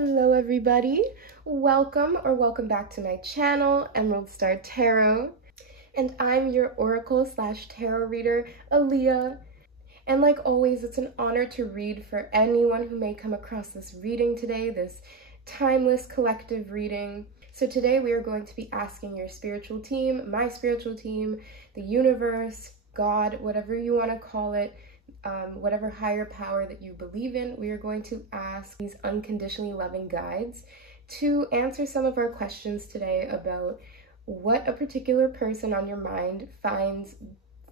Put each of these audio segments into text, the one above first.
Hello everybody, welcome back to my channel, Emerald Star Tarot, and I'm your oracle / tarot reader, Aaliyah. And like always, it's an honor to read for anyone who may come across this reading today, this timeless collective reading. So today we are going to be asking your spiritual team, my spiritual team, the universe, God, whatever you want to call it, whatever higher power that you believe in, we are going to ask these unconditionally loving guides to answer some of our questions today about what a particular person on your mind finds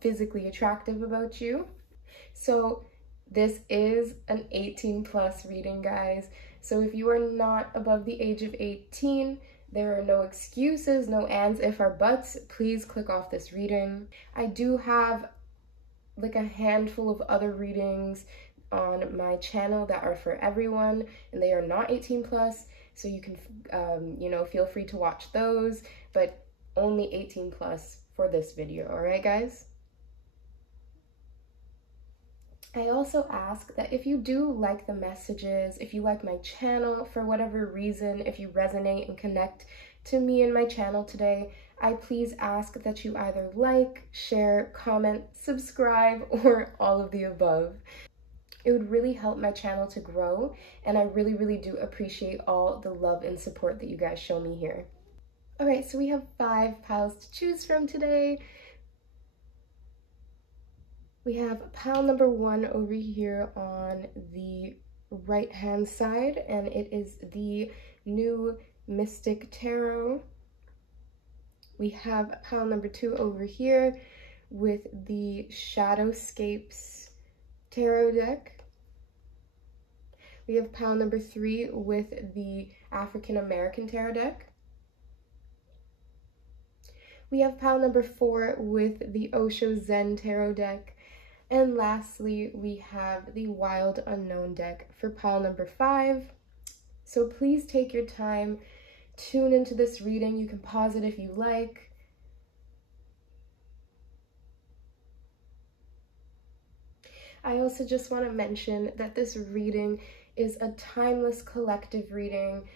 physically attractive about you. So this is an 18+ reading, guys. So if you are not above the age of 18, there are no excuses, no ands, if, or buts. Please click off this reading. I do have like a handful of other readings on my channel that are for everyone, and they are not 18+, so you can feel free to watch those, but only 18+ for this video. All right, guys? I also ask that if you do like the messages, if you like my channel for whatever reason, if you resonate and connect to me and my channel today, I please ask that you either like, share, comment, subscribe, or all of the above. It would really help my channel to grow, and I really do appreciate all the love and support that you guys show me here. All right, so we have 5 piles to choose from today. We have pile number 1 over here on the right-hand side, and it is the New Mystic Tarot. We have pile number 2 over here with the Shadowscapes Tarot deck. We have pile number 3 with the African American Tarot deck. We have pile number 4 with the Osho Zen Tarot deck. And lastly, we have the Wild Unknown deck for pile number 5. So please take your time, tune into this reading. You can pause it if you like. I also just want to mention that this reading is a timeless collective reading.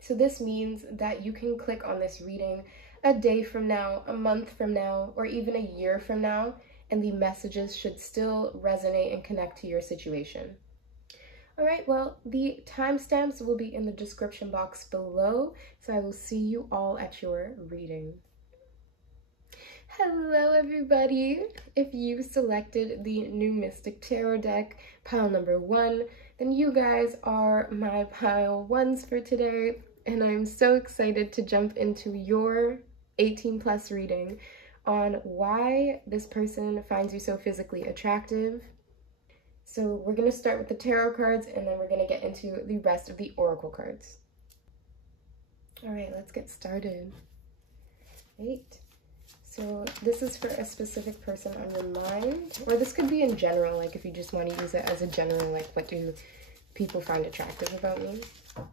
So this means that you can click on this reading a day from now, a month from now, or even a year from now, and the messages should still resonate and connect to your situation. All right, well, the timestamps will be in the description box below, so I will see you all at your reading. Hello, everybody. If you selected the New Mystic Tarot deck, pile number 1, then you guys are my pile 1s for today, and I'm so excited to jump into your 18+ reading on why this person finds you so physically attractive. So we're going to start with the tarot cards, and then we're going to get into the rest of the oracle cards. All right, let's get started. Right. So this is for a specific person on your mind, or this could be in general, like if you just want to use it as a general, like what do people find attractive about me? All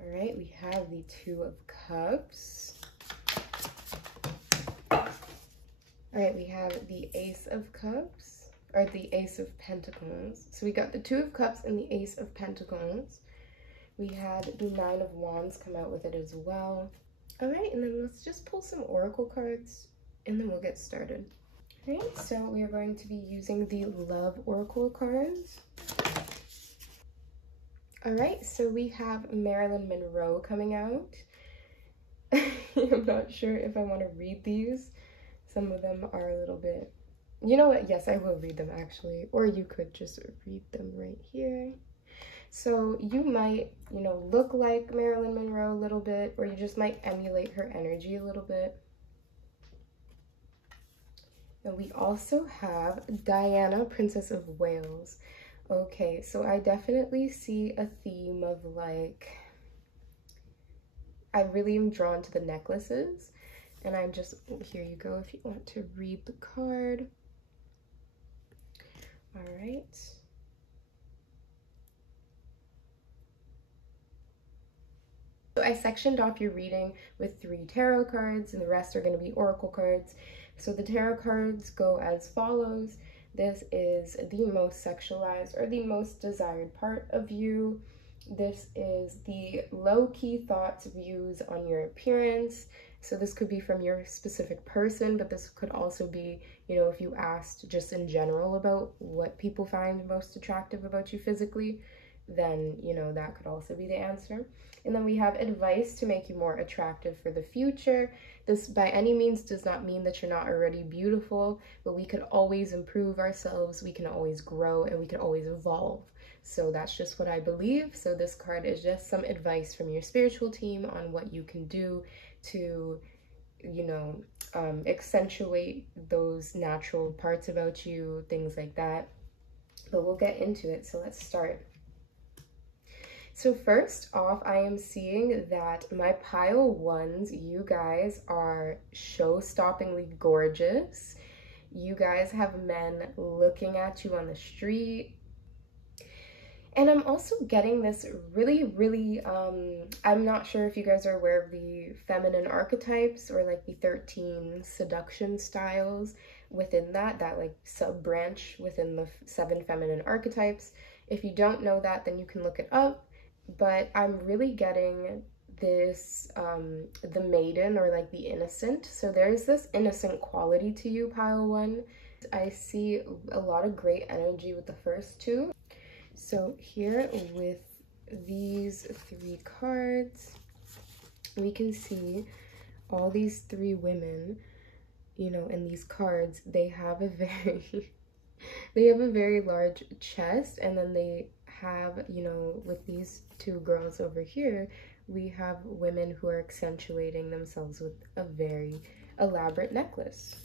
right, we have the 2 of Cups. All right, we have the Ace of Cups, or the Ace of Pentacles. So we got the 2 of Cups and the Ace of Pentacles. We had the 9 of Wands come out with it as well. All right, and then let's just pull some oracle cards, and then we'll get started. All right, so we are going to be using the Love Oracle cards. All right, so we have Marilyn Monroe coming out. I'm not sure if I want to read these. Some of them are a little bit, you know what? Yes, I will read them actually, or you could just read them right here. So you might, look like Marilyn Monroe a little bit, or you just might emulate her energy a little bit. And we also have Diana, Princess of Wales. Okay, so I definitely see a theme of like, I really am drawn to the necklaces. And I'm just, here you go if you want to read the card. All right. So I sectioned off your reading with 3 tarot cards, and the rest are going to be oracle cards. So the tarot cards go as follows. This is the most sexualized or the most desired part of you. This is the low-key thoughts, views on your appearance. So this could be from your specific person, but this could also be, you know, if you asked just in general about what people find most attractive about you physically, then, you know, that could also be the answer. And then we have advice to make you more attractive for the future. This by any means does not mean that you're not already beautiful, but we could always improve ourselves, we can always grow, and we can always evolve. So that's just what I believe. So this card is just some advice from your spiritual team on what you can do to, you know, accentuate those natural parts about you, things like that. But we'll get into it. So let's start. So first off, I am seeing that my pile ones, you guys are show-stoppingly gorgeous. You guys have men looking at you on the street. And I'm also getting this really, I'm not sure if you guys are aware of the feminine archetypes or like the 13 seduction styles within that like sub-branch within the 7 feminine archetypes. If you don't know that, then you can look it up. But I'm really getting this, the maiden or like the innocent. So there's this innocent quality to you, pile 1. I see a lot of great energy with the first 2. So here with these 3 cards, we can see all these 3 women, you know, in these cards, they have a very, they have a very large chest, and then they have, you know, with these 2 girls over here, we have women who are accentuating themselves with a very elaborate necklace.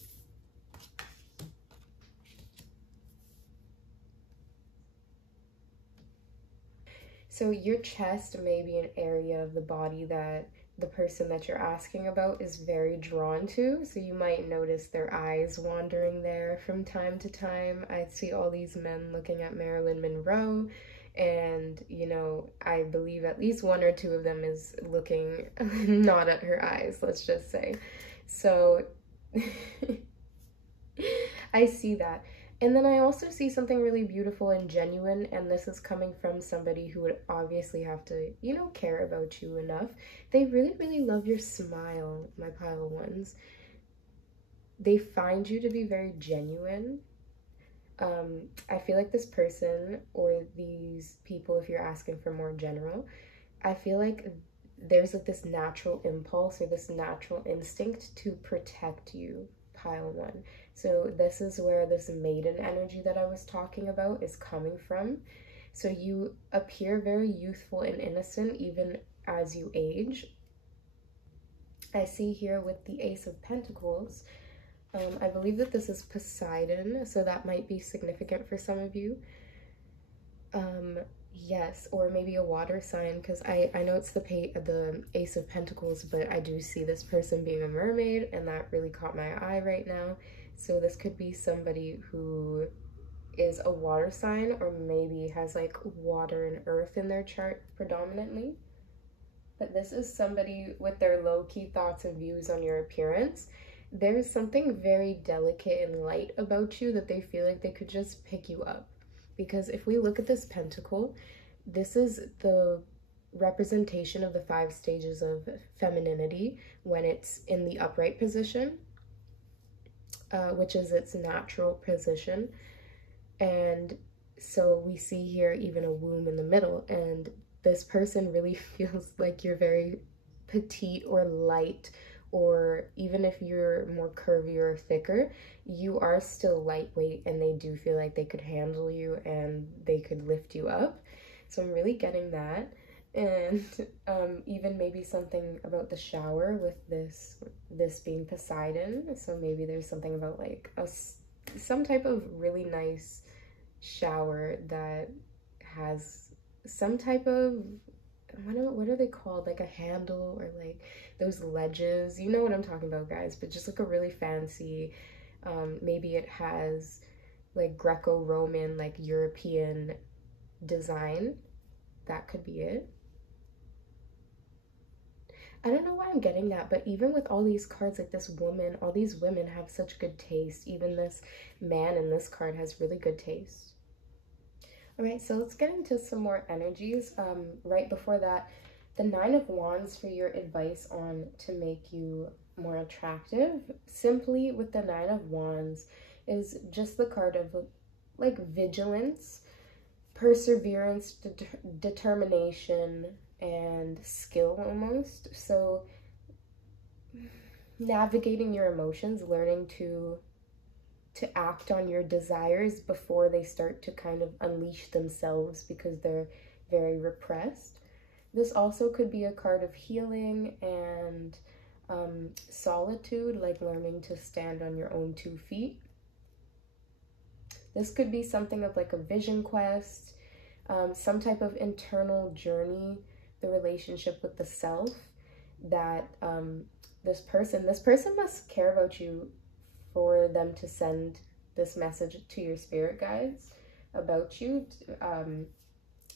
So your chest may be an area of the body that the person that you're asking about is very drawn to. So you might notice their eyes wandering there from time to time. I see all these men looking at Marilyn Monroe, and, you know, I believe at least 1 or 2 of them is looking not at her eyes, let's just say. So I see that. And then I also see something really beautiful and genuine, and this is coming from somebody who would obviously have to, you know, care about you enough. They really love your smile, my pile ones. They find you to be very genuine. I feel like this person or these people, if you're asking for more general, I feel like there's like this natural impulse or this natural instinct to protect you, pile 1. So this is where this maiden energy that I was talking about is coming from. So you appear very youthful and innocent even as you age. I see here with the Ace of Pentacles, I believe that this is Poseidon, so that might be significant for some of you. Yes, or maybe a water sign, because I know it's the Ace of Pentacles, but I do see this person being a mermaid, and that really caught my eye right now. So this could be somebody who is a water sign, or maybe has like water and earth in their chart predominantly. But this is somebody with their low-key thoughts and views on your appearance. There is something very delicate and light about you that they feel like they could just pick you up. Because if we look at this pentacle, this is the representation of the 5 stages of femininity when it's in the upright position, which is its natural position. And so we see here even a womb in the middle, and this person really feels like you're very petite or light, or even if you're more curvy or thicker, you are still lightweight, and they do feel like they could handle you and they could lift you up. So I'm really getting that. And even maybe something about the shower with this being Poseidon. So maybe there's something about like some type of really nice shower that has some type of, what are they called, like a handle or like those ledges, you know what I'm talking about, guys, but just like a really fancy, maybe it has like Greco-Roman, like European design. That could be it. I don't know why I'm getting that, but even with all these cards, like this woman, all these women have such good taste. Even this man in this card has really good taste. All right, so let's get into some more energies. Right before that, the Nine of Wands for your advice on to make you more attractive. Simply with the Nine of Wands is just the card of like vigilance, perseverance, determination, and skill almost. So navigating your emotions, learning to act on your desires before they start to kind of unleash themselves because they're very repressed. This also could be a card of healing and solitude, like learning to stand on your own 2 feet. This could be something of like a vision quest, some type of internal journey, the relationship with the self that this person must care about you for them to send this message to your spirit guides about you,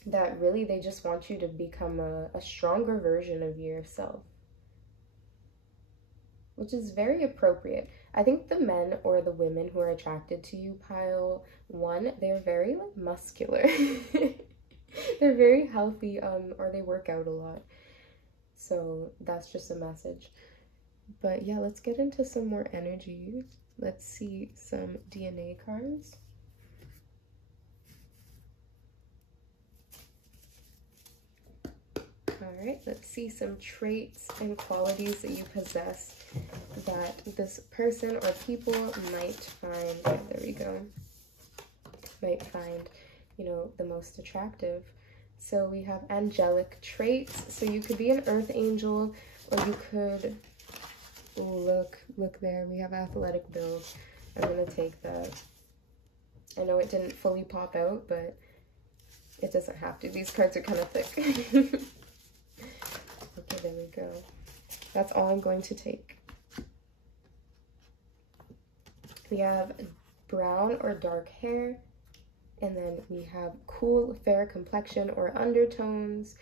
that really they just want you to become a stronger version of yourself, which is very appropriate. I think the men or the women who are attracted to you, pile 1, they're very like muscular. They're very healthy, or they work out a lot. So that's just a message. But yeah, let's get into some more energy. Let's see some DNA cards. All right, let's see some traits and qualities that you possess that this person or people might find, there we go, might find, you know, the most attractive. So we have angelic traits. So you could be an earth angel, or you could, look there, we have athletic build. I'm gonna take that. I know it didn't fully pop out, but it doesn't have to. These cards are kind of thick. Okay, there we go. That's all I'm going to take. We have brown or dark hair, and then we have cool, fair complexion or undertones.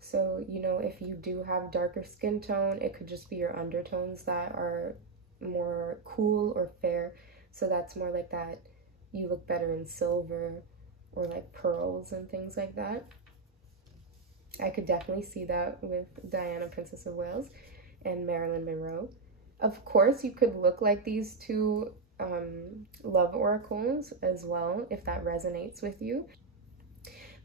So, you know, if you do have darker skin tone, it could just be your undertones that are more cool or fair. So that's more like that. You look better in silver or like pearls and things like that. I could definitely see that with Diana, Princess of Wales, and Marilyn Monroe. Of course, you could look like these 2 love oracles as well, if that resonates with you.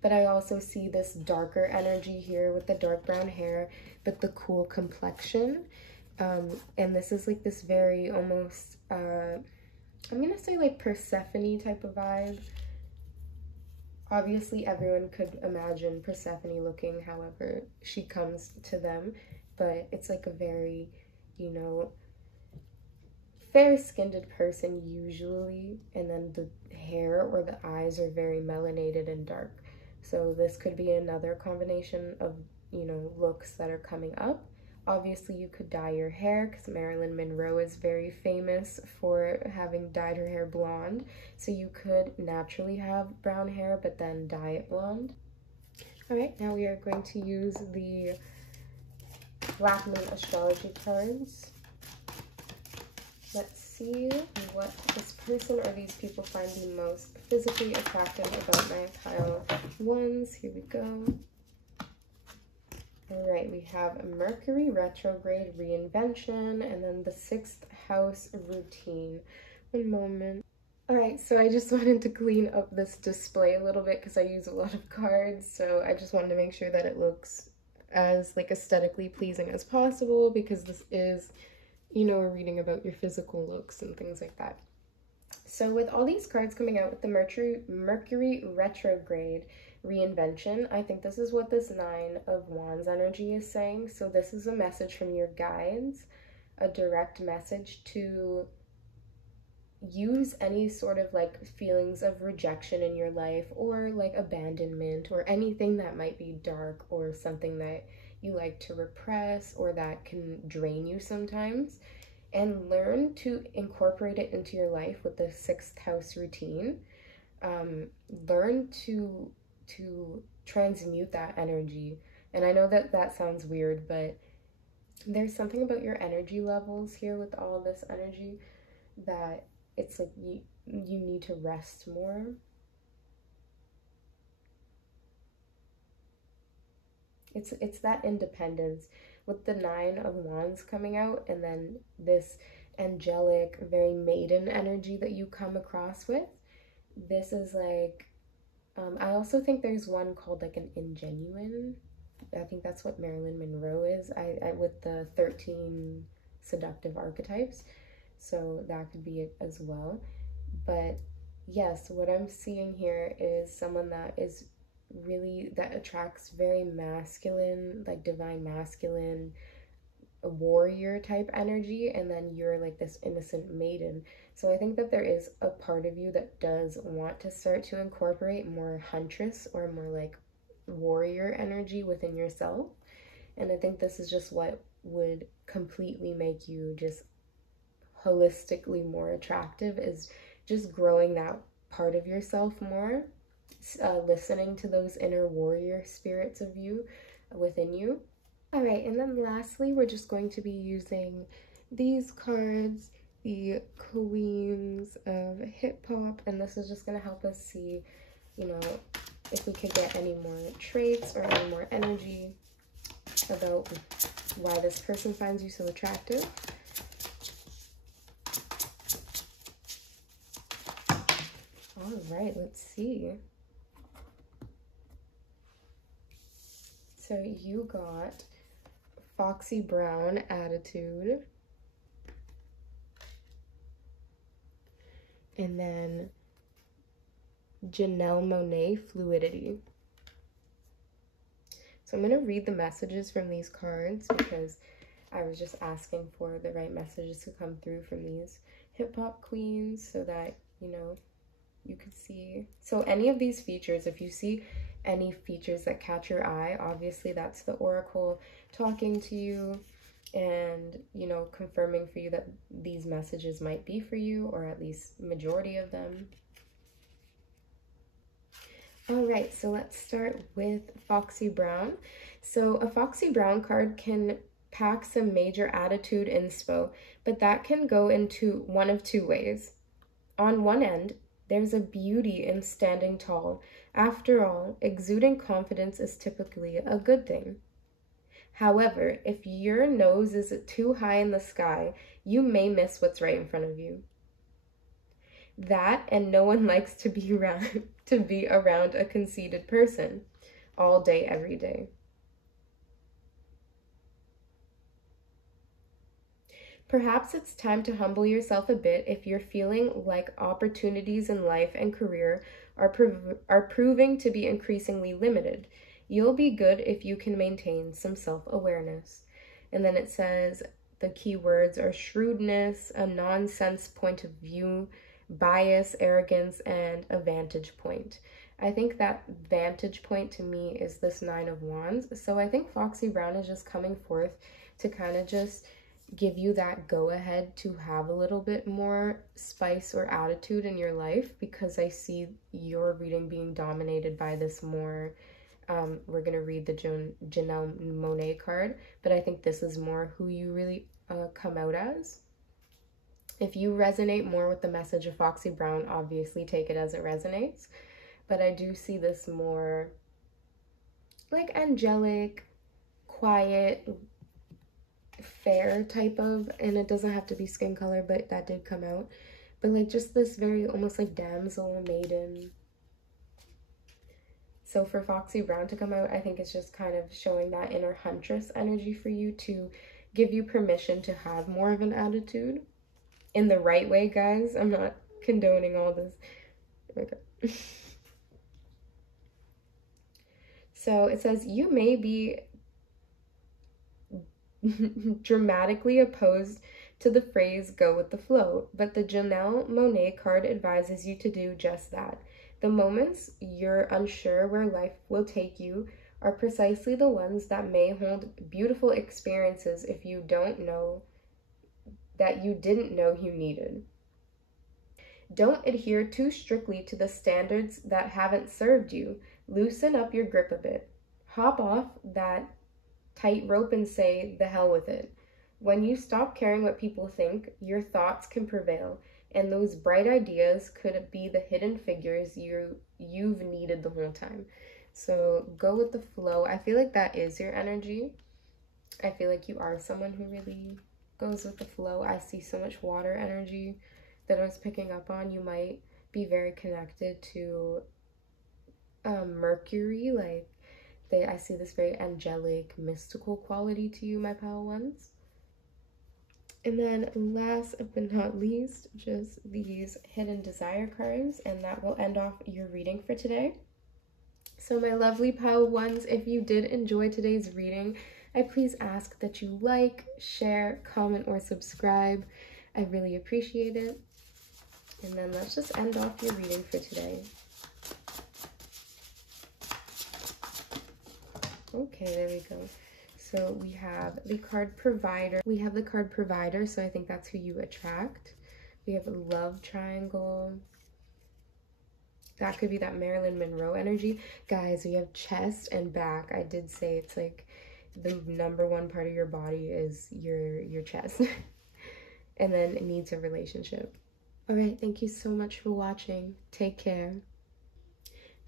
But I also see this darker energy here with the dark brown hair, but the cool complexion. And this is like this very almost, I'm gonna say like Persephone type of vibe. Obviously, everyone could imagine Persephone looking however she comes to them, but it's like a very, you know, fair-skinned person usually, and then the hair or the eyes are very melanated and dark. So this could be another combination of, you know, looks that are coming up. Obviously, you could dye your hair because Marilyn Monroe is very famous for having dyed her hair blonde. So you could naturally have brown hair, but then dye it blonde. All right, now we are going to use the Black Moon astrology cards. Let's see what this person or these people find the most physically attractive about my pile 1s. Here we go. All right, we have Mercury retrograde reinvention, and then the 6th house routine. One moment. All right, so I just wanted to clean up this display a little bit because I use a lot of cards, so I just wanted to make sure that it looks as like aesthetically pleasing as possible, because this is, you know, we're reading about your physical looks and things like that. So with all these cards coming out with the Mercury retrograde reinvention, I think this is what this 9 of Wands energy is saying. So this is a message from your guides, a direct message to use any sort of like feelings of rejection in your life, or like abandonment, or anything that might be dark or something that you like to repress or that can drain you sometimes, and learn to incorporate it into your life with the 6th house routine. Learn to transmute that energy. And I know that that sounds weird, but there's something about your energy levels here with all of this energy that it's like you need to rest more. It's that independence with the Nine of Wands coming out, and then this angelic, very maiden energy that you come across with. This is like, I also think there's one called like an ingenuine. I think that's what Marilyn Monroe is. I with the 13 seductive archetypes, so that could be it as well. But yes, what I'm seeing here is someone that is really, that attracts very masculine, like divine masculine, a warrior type energy, and then you're like this innocent maiden. So I think that there is a part of you that does want to start to incorporate more huntress or more like warrior energy within yourself. And I think this is just what would completely make you just holistically more attractive, is just growing that part of yourself more, listening to those inner warrior spirits of you within you. All right, and then lastly, we're just going to be using these cards, the Queens of Hip Hop, and this is just going to help us see, you know, if we could get any more traits or any more energy about why this person finds you so attractive. All right, let's see. So you got Foxy Brown attitude, and then Janelle Monáe fluidity. So I'm going to read the messages from these cards because I was just asking for the right messages to come through from these hip hop queens so that, you know, you could see. So any of these features, if you see any features that catch your eye, obviously that's the oracle talking to you and, you know, confirming for you that these messages might be for you, or at least majority of them. All right, so let's start with Foxy Brown. So a Foxy Brown card can pack some major attitude inspo, but that can go into one of two ways. On one end, there's a beauty in standing tall. After all, exuding confidence is typically a good thing. However, if your nose is too high in the sky, you may miss what's right in front of you. That, and no one likes to be around a conceited person all day, every day. Perhaps it's time to humble yourself a bit if you're feeling like opportunities in life and career are proving to be increasingly limited. You'll be good if you can maintain some self-awareness. And then it says the key words are shrewdness, a nonsense point of view, bias, arrogance, and a vantage point. I think that vantage point to me is this Nine of Wands. So I think Foxy Brown is just coming forth to kind of just give you that go ahead to have a little bit more spice or attitude in your life, because I see your reading being dominated by this more, we're going to read the Janelle Monáe card, but I think this is more who you really come out as. If you resonate more with the message of Foxy Brown, obviously take it as it resonates, but I do see this more like angelic, quiet, fair type of, and it doesn't have to be skin color, but that did come out, but like just this very almost like damsel and maiden. So for Foxy Brown to come out, I think it's just kind of showing that inner huntress energy for you, to give you permission to have more of an attitude in the right way, guys. I'm not condoning all this. Okay. So it says you may be dramatically opposed to the phrase go with the flow, but the Janelle Monáe card advises you to do just that. The moments you're unsure where life will take you are precisely the ones that may hold beautiful experiences if you don't know that you didn't know you needed. Don't adhere too strictly to the standards that haven't served you. Loosen up your grip a bit. Hop off that tight rope and say, the hell with it. When you stop caring what people think, your thoughts can prevail, and those bright ideas could be the hidden figures you've needed the whole time. So go with the flow. I feel like that is your energy. I feel like you are someone who really goes with the flow. I see so much water energy that I was picking up on. You might be very connected to Mercury. Like I see this very angelic, mystical quality to you, my pale ones. And then last but not least, just these hidden desire cards, and that will end off your reading for today. So my lovely pile ones, if you did enjoy today's reading, I please ask that you like, share, comment, or subscribe. I really appreciate it. And then let's just end off your reading for today. Okay, there we go. So we have the card provider. We have the card provider, so I think that's who you attract. We have a love triangle. That could be that Marilyn Monroe energy. Guys, we have chest and back. I did say it's like the #1 part of your body is your chest. And then it needs a relationship. All right, thank you so much for watching. Take care.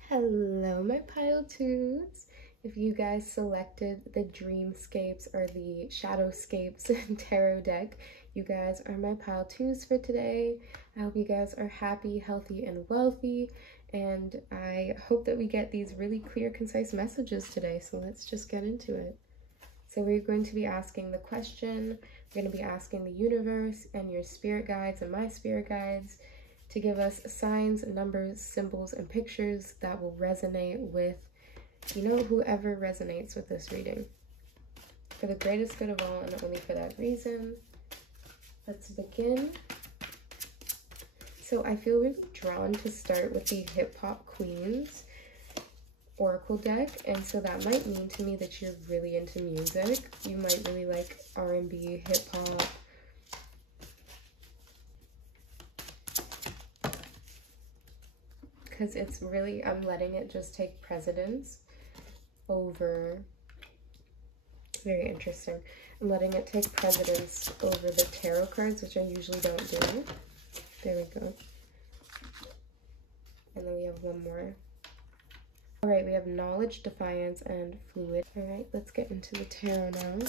Hello, my pile twos. If you guys selected the Dreamscapes or the Shadowscapes tarot deck, you guys are my pile twos for today. I hope you guys are happy, healthy, and wealthy. And I hope that we get these really clear, concise messages today. So let's just get into it. So we're going to be asking the question. We're going to be asking the universe and your spirit guides and my spirit guides to give us signs, numbers, symbols, and pictures that will resonate with, you know, whoever resonates with this reading. For the greatest good of all and only for that reason. Let's begin. So I feel really drawn to start with the Hip Hop Queens Oracle deck, and so that might mean to me that you're really into music. You might really like R&B, hip hop. Because it's really, I'm letting it just take precedence over, very interesting. I'm letting it take precedence over the tarot cards, which I usually don't do. There we go. And then we have one more. All right, we have knowledge, defiance, and fluid. All right, let's get into the tarot now.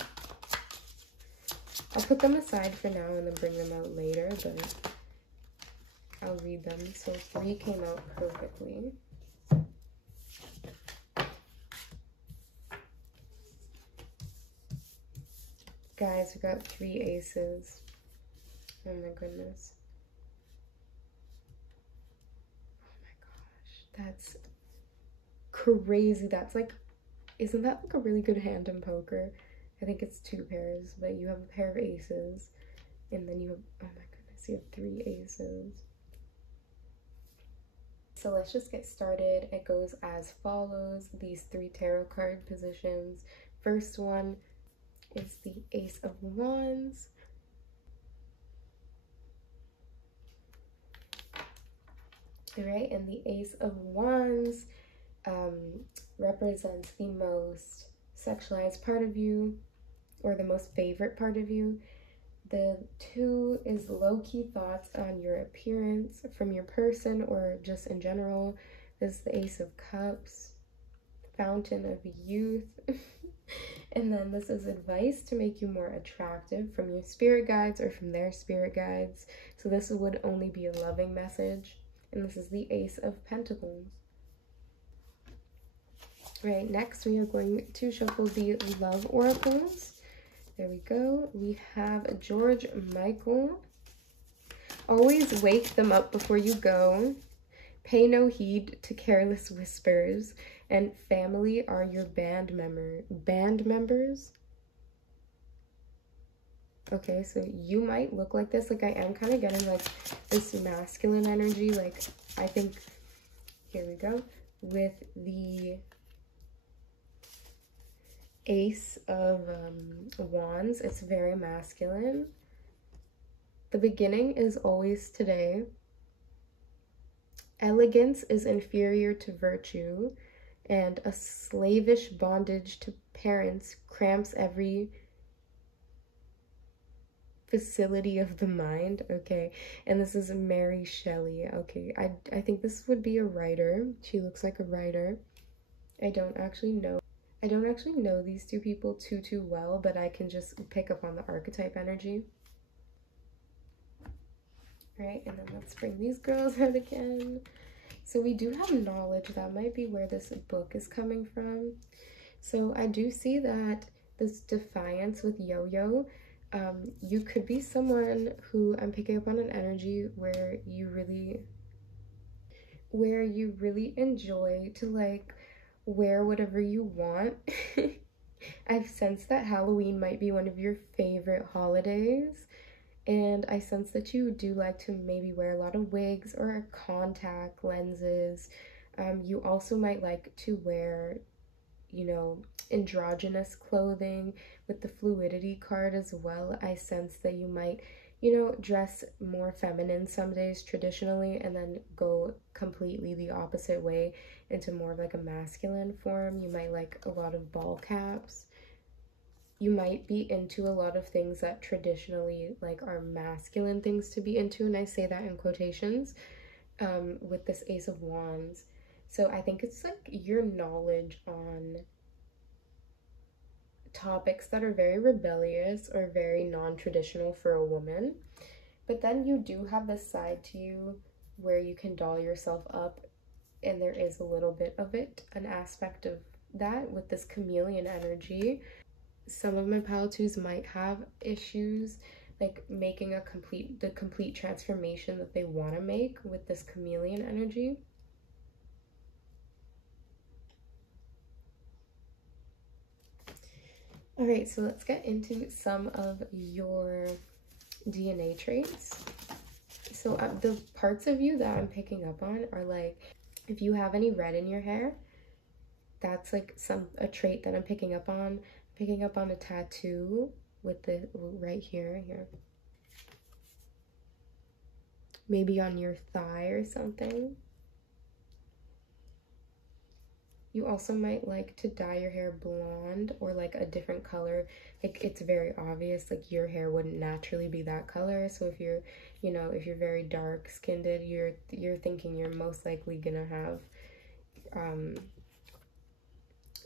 I'll put them aside for now and then bring them out later, but I'll read them. So 3 came out perfectly. Guys, we got 3 aces. Oh my goodness. Oh my gosh, that's crazy. That's like, isn't that like a really good hand in poker? I think it's 2 pairs, but you have a pair of aces, and then you have, oh my goodness, you have 3 aces. So let's just get started. It goes as follows, these 3 tarot card positions. First one is the Ace of Wands. All right, and the Ace of Wands represents the most sexualized part of you, or the most favorite part of you. The 2 is low-key thoughts on your appearance from your person or just in general. This is the Ace of Cups, Fountain of Youth. And then this is advice to make you more attractive from your spirit guides or from their spirit guides. So this would only be a loving message. And this is the Ace of Pentacles. Right, next we are going to shuffle the love oracles. There we go. We have George Michael. Always wake them up before you go. Pay no heed to careless whispers. And family are your band members. Okay, so you might look like this. Like, I am kind of getting like this masculine energy. Like, I think, here we go, with the Ace of Wands, it's very masculine. The beginning is always today. Elegance is inferior to virtue, and a slavish bondage to parents cramps every facility of the mind. Okay, and this is Mary Shelley. Okay, I think this would be a writer. She looks like a writer. I don't actually know these two people too well, but I can just pick up on the archetype energy. Right, and then let's bring these girls out again. So we do have knowledge. That might be where this book is coming from. So I do see that this defiance with Yo-Yo, you could be someone who, I'm picking up on an energy where you really enjoy to like wear whatever you want. I've sensed that Halloween might be one of your favorite holidays, and I sense that you do like to maybe wear a lot of wigs or contact lenses. You also might like to wear, you know, androgynous clothing with the fluidity card as well. I sense that you might, you know, dress more feminine some days traditionally and then go completely the opposite way into more of like a masculine form. You might like a lot of ball caps. You might be into a lot of things that traditionally like are masculine things to be into, and I say that in quotations, with this Ace of Wands. So I think it's like your knowledge on topics that are very rebellious or very non-traditional for a woman. But then you do have this side to you where you can doll yourself up, and there is a little bit of it, an aspect of that with this chameleon energy. Some of my pile twos might have issues like making the complete transformation that they want to make with this chameleon energy. All right, so let's get into some of your DNA traits. So the parts of you that I'm picking up on are like, if you have any red in your hair, that's like a trait that I'm picking up on. I'm picking up on a tattoo with the right here. Maybe on your thigh or something. You also might like to dye your hair blonde or like a different color. Like it's very obvious, like your hair wouldn't naturally be that color. So if you're, you know, if you're very dark skinned, you're thinking you're most likely gonna have,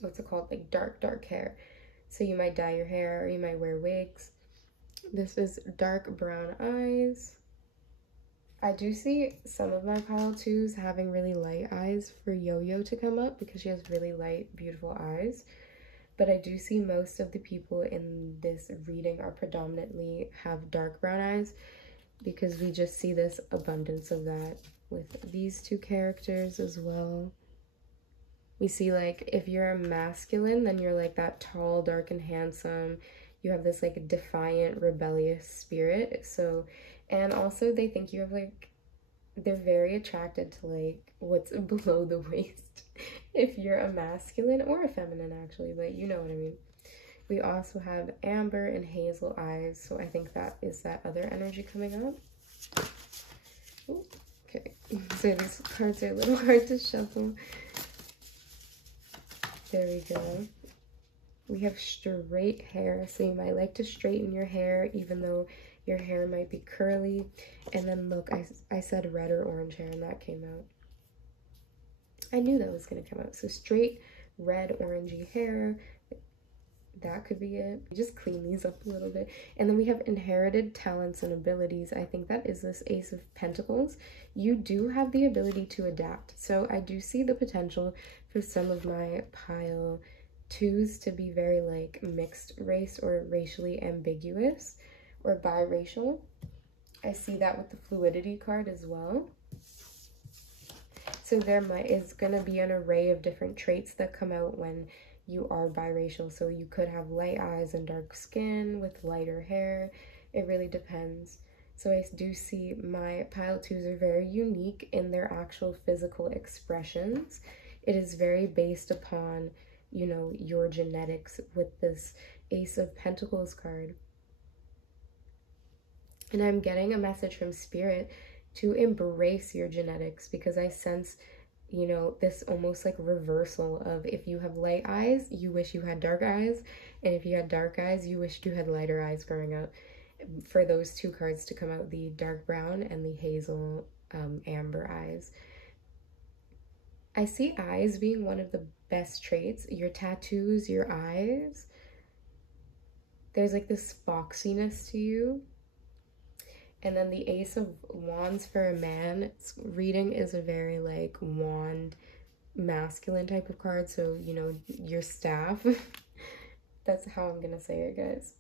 what's it called? Like dark hair. So you might dye your hair or you might wear wigs. This is dark brown eyes. I do see some of my pile twos having really light eyes for Yo-Yo to come up because she has really light, beautiful eyes. But I do see most of the people in this reading are predominantly have dark brown eyes because we just see this abundance of that with these two characters as well. We see like if you're a masculine, then you're like that tall, dark, and handsome. You have this like defiant, rebellious spirit. So, and also they think you have like, they're very attracted to like what's below the waist if you're a masculine or a feminine actually, but you know what I mean. We also have amber and hazel eyes, so I think that is that other energy coming up. Ooh, okay, so these cards are a little hard to shuffle. There we go. We have straight hair, so you might like to straighten your hair even though your hair might be curly. And then look, I said red or orange hair and that came out. I knew that was going to come out. So straight red orangey hair, that could be it. Just clean these up a little bit. And then we have inherited talents and abilities. I think that is this Ace of Pentacles. You do have the ability to adapt. So I do see the potential for some of my pile twos to be very like mixed race or racially ambiguous or biracial. I see that with the fluidity card as well. So there is going to be an array of different traits that come out when you are biracial. So you could have light eyes and dark skin with lighter hair. It really depends. So I do see my pile twos are very unique in their actual physical expressions. It is very based upon, you know, your genetics with this Ace of Pentacles card. And I'm getting a message from Spirit to embrace your genetics because I sense, you know, this almost like reversal of if you have light eyes, you wish you had dark eyes. And if you had dark eyes, you wished you had lighter eyes growing up. For those two cards to come out, the dark brown and the hazel amber eyes. I see eyes being one of the best traits, your tattoos, your eyes. There's like this foxiness to you. And then the Ace of Wands for a man reading is a very like wand masculine type of card. So, you know, your staff. That's how I'm gonna say it, guys.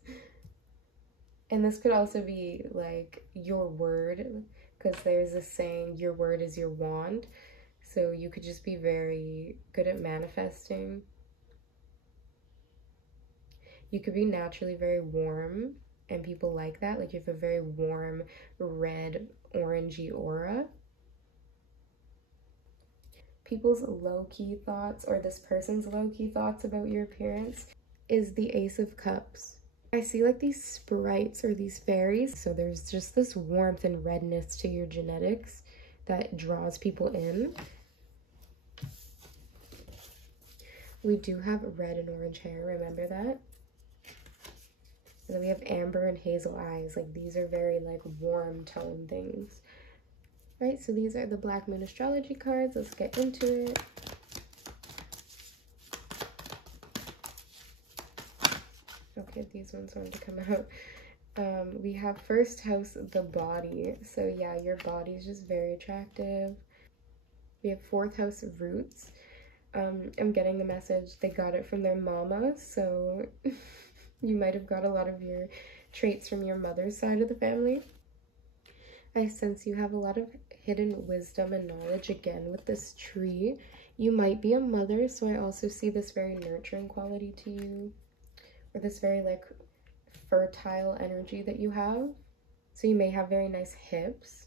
And this could also be like your word, because there's this saying, your word is your wand. So you could just be very good at manifesting. You could be naturally very warm, and people like that. Like you have a very warm, red, orangey aura. People's low-key thoughts, or this person's low-key thoughts about your appearance, is the Ace of Cups. I see like these sprites or these fairies. So there's just this warmth and redness to your genetics that draws people in. We do have red and orange hair, remember that? And then we have amber and hazel eyes. Like these are very like warm tone things. Right, so these are the Black Moon Astrology cards. Let's get into it. Okay, these ones wanted to come out. We have first house, the body. So yeah, your body is just very attractive. We have fourth house, roots. I'm getting the message they got it from their mama, so you might have got a lot of your traits from your mother's side of the family. I sense you have a lot of hidden wisdom and knowledge again with this tree. You might be a mother, so I also see this very nurturing quality to you, or this very like fertile energy that you have. So you may have very nice hips.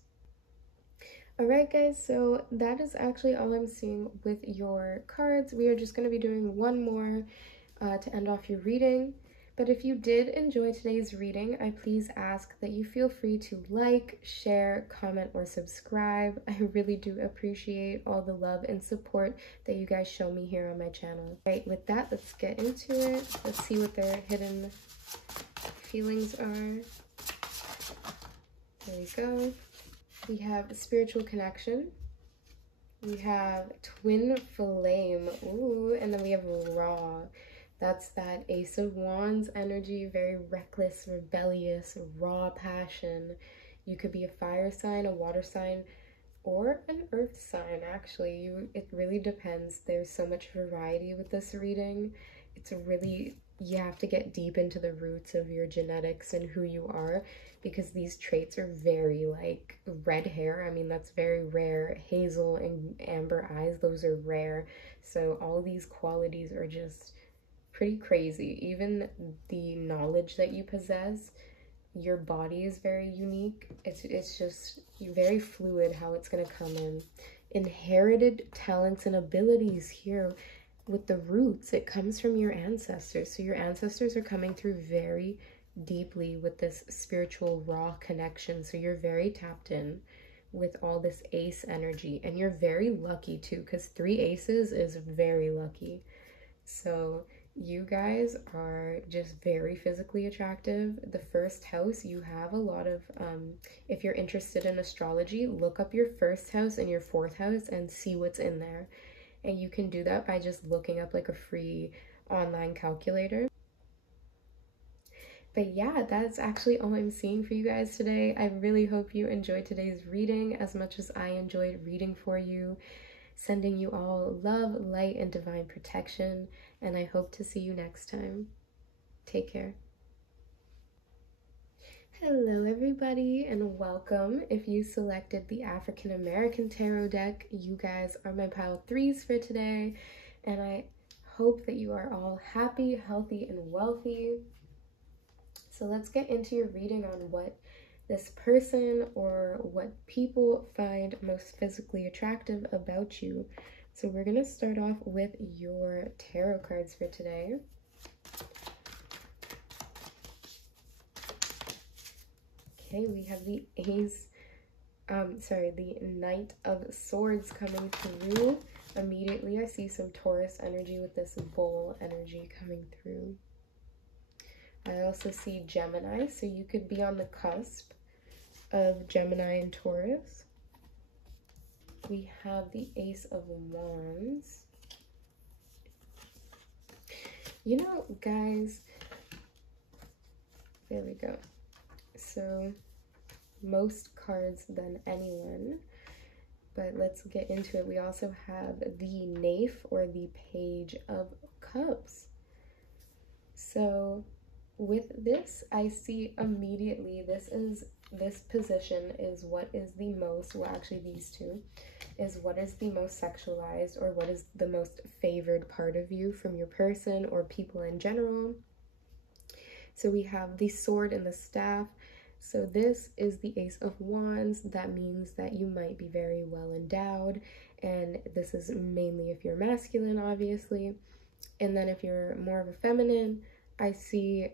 All right, guys, so that is actually all I'm seeing with your cards. We are just going to be doing one more to end off your reading. But if you did enjoy today's reading, I please ask that you feel free to like, share, comment, or subscribe. I really do appreciate all the love and support that you guys show me here on my channel. All right, with that, let's get into it. Let's see what their hidden feelings are. There we go. We have spiritual connection. We have twin flame. Ooh, and then we have raw. That's that Ace of Wands energy, very reckless, rebellious, raw passion. You could be a fire sign, a water sign, or an earth sign, actually. It really depends. There's so much variety with this reading. It's really, you have to get deep into the roots of your genetics and who you are, because these traits are very like red hair. I mean, that's very rare. Hazel and amber eyes, those are rare. So all these qualities are just pretty crazy. Even the knowledge that you possess, your body is very unique. It's just very fluid how it's going to come in. Inherited talents and abilities here with the roots, it comes from your ancestors. So your ancestors are coming through very deeply with this spiritual raw connection. So you're very tapped in with all this ace energy, and you're very lucky too, because 3 aces is very lucky. So you guys are just very physically attractive. The first house, you have a lot of, if you're interested in astrology, look up your first house and your fourth house and see what's in there. And you can do that by just looking up like a free online calculator. But yeah, that's actually all I'm seeing for you guys today. I really hope you enjoyed today's reading as much as I enjoyed reading for you. Sending you all love, light, and divine protection, and I hope to see you next time. Take care. Hello everybody, and welcome. If you selected the African American Tarot deck, you guys are my pile 3s for today, and I hope that you are all happy, healthy, and wealthy. So let's get into your reading on what this person or what people find most physically attractive about you. So we're going to start off with your tarot cards for today. Okay, we have the the Knight of Swords coming through. Immediately I see some Taurus energy with this bull energy coming through. I also see Gemini, so you could be on the cusp of Gemini and Taurus. We have the Ace of Wands. You know, guys, there we go. So most cards than anyone, but let's get into it. We also have the Knave, or the Page of Cups. So with this, I see immediately this position is what is the most, well, actually these two is what is the most sexualized, or what is the most favored part of you from your person or people in general. So we have the Sword and the Staff. So this is the Ace of Wands. That means that you might be very well endowed, and this is mainly if you're masculine, obviously. And then if you're more of a feminine, I see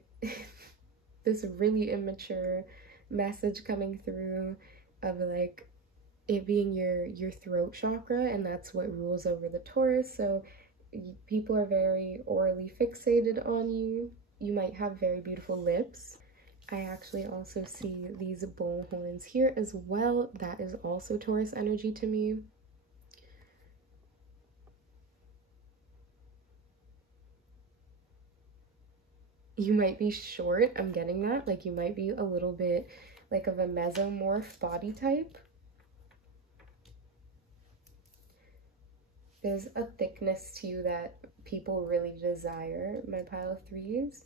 this really immature message coming through of like it being your throat chakra, and that's what rules over the Taurus. So people are very orally fixated on you. You might have very beautiful lips. I actually also see these bull horns here as well. That is also Taurus energy to me. You might be short, I'm getting that. Like you might be a little bit like of a mesomorph body type. There's a thickness to you that people really desire, my pile of threes.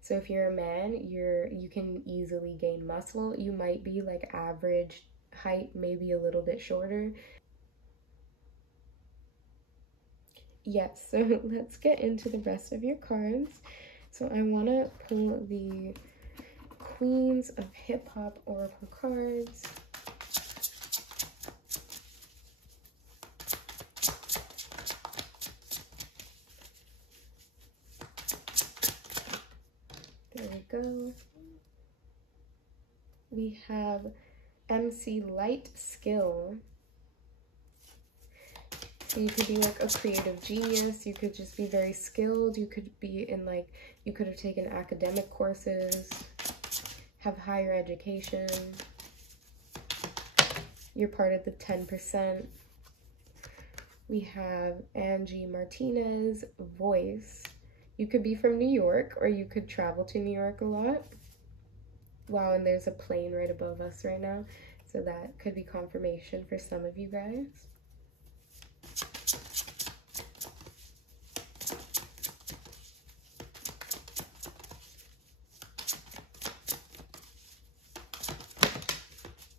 So if you're a man, you can easily gain muscle. You might be like average height, maybe a little bit shorter. Yes, so let's get into the rest of your cards. So I want to pull the Queens of Hip Hop Oracle cards. There we go. We have MC Light Skill. So you could be like a creative genius, you could just be very skilled, you could be in like, you could have taken academic courses, have higher education, you're part of the 10%. We have Angie Martinez, Voice. You could be from New York, or you could travel to New York a lot. Wow, and there's a plane right above us right now, so that could be confirmation for some of you guys.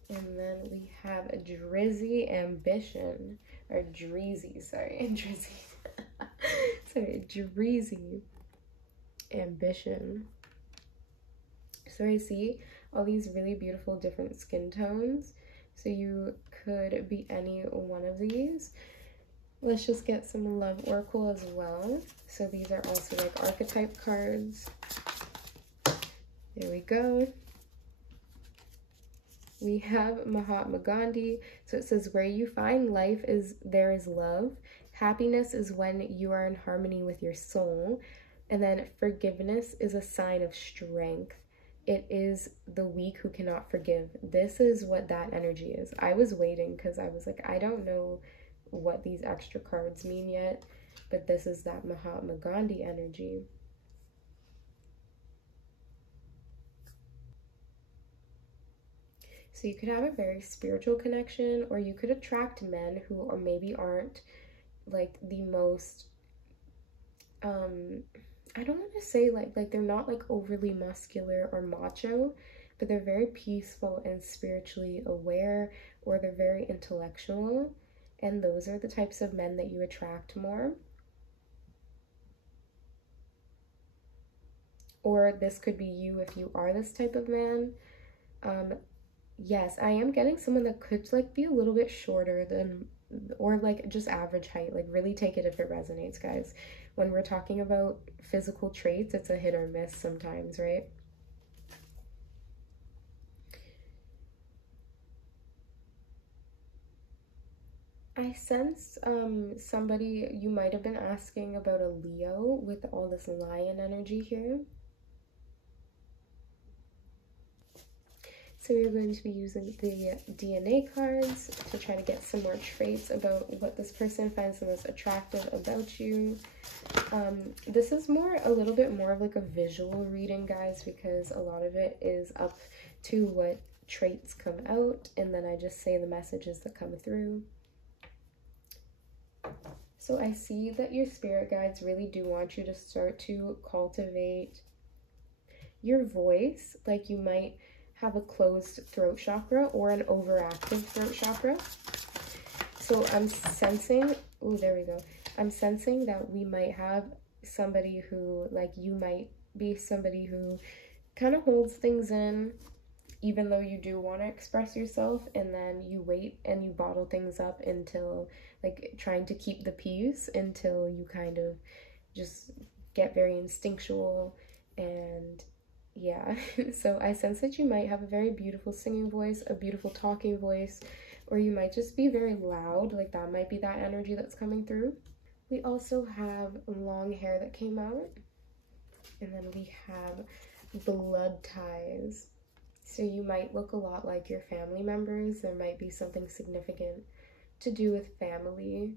And then we have a Drizzy Ambition, or Dreezy, sorry, Drizzy. Sorry, Dreezy Ambition. So I see all these really beautiful different skin tones. So you could be any one of these. Let's just get some Love Oracle as well. So these are also like archetype cards. There we go. We have Mahatma Gandhi. So it says, where you find life there is love. Happiness is when you are in harmony with your soul. And then forgiveness is a sign of strength. It is the weak who cannot forgive. This is what that energy is. I was waiting because I was like, I don't know what these extra cards mean yet, but this is that Mahatma Gandhi energy. So you could have a very spiritual connection, or you could attract men who or maybe aren't like the most, I don't want to say like they're not like overly muscular or macho, but they're very peaceful and spiritually aware, or they're very intellectual. And those are the types of men that you attract more. Or this could be you if you are this type of man. Yes, I am getting someone that could like be a little bit shorter than, or like just average height. Like really take it if it resonates, guys. When we're talking about physical traits, it's a hit or miss sometimes, right? I sense somebody, you might have been asking about a Leo with all this lion energy here. So we're going to be using the DNA cards to try to get some more traits about what this person finds the most attractive about you. This is a little bit more of like a visual reading, guys, because a lot of it is up to what traits come out, and then I just say the messages that come through. So I see that your spirit guides really do want you to start to cultivate your voice. Like you might have a closed throat chakra or an overactive throat chakra. So I'm sensing, oh, there we go. I'm sensing that we might have somebody who, like, you might be somebody who kind of holds things in, even though you do want to express yourself, and then you wait and you bottle things up until, like, trying to keep the peace until you kind of just get very instinctual. And yeah, so I sense that you might have a very beautiful singing voice, a beautiful talking voice, or you might just be very loud. Like that might be that energy that's coming through. We also have long hair that came out, and then we have blood ties. So you might look a lot like your family members. There might be something significant to do with family.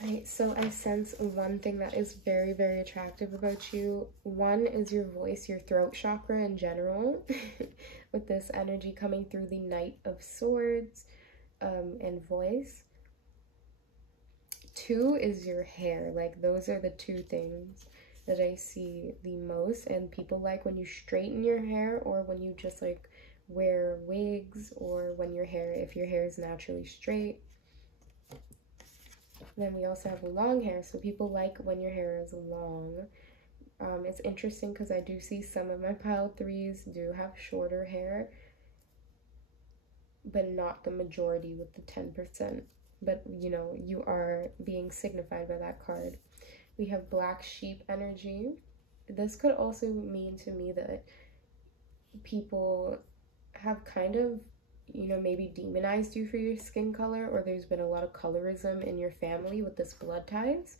Right, so I sense one thing that is very, very attractive about you. One is your voice, your throat chakra in general, with this energy coming through the Knight of Swords and voice. Two is your hair. Like those are the two things that I see the most, and people like when you straighten your hair, or when you just like wear wigs, or when if your hair is naturally straight. Then we also have long hair, so people like when your hair is long. It's interesting because I do see some of my pile 3s do have shorter hair, but not the majority with the 10%. But you know, you are being signified by that card. We have black sheep energy. This could also mean to me that people have kind of, you know, maybe demonized you for your skin color, or there's been a lot of colorism in your family with this blood ties,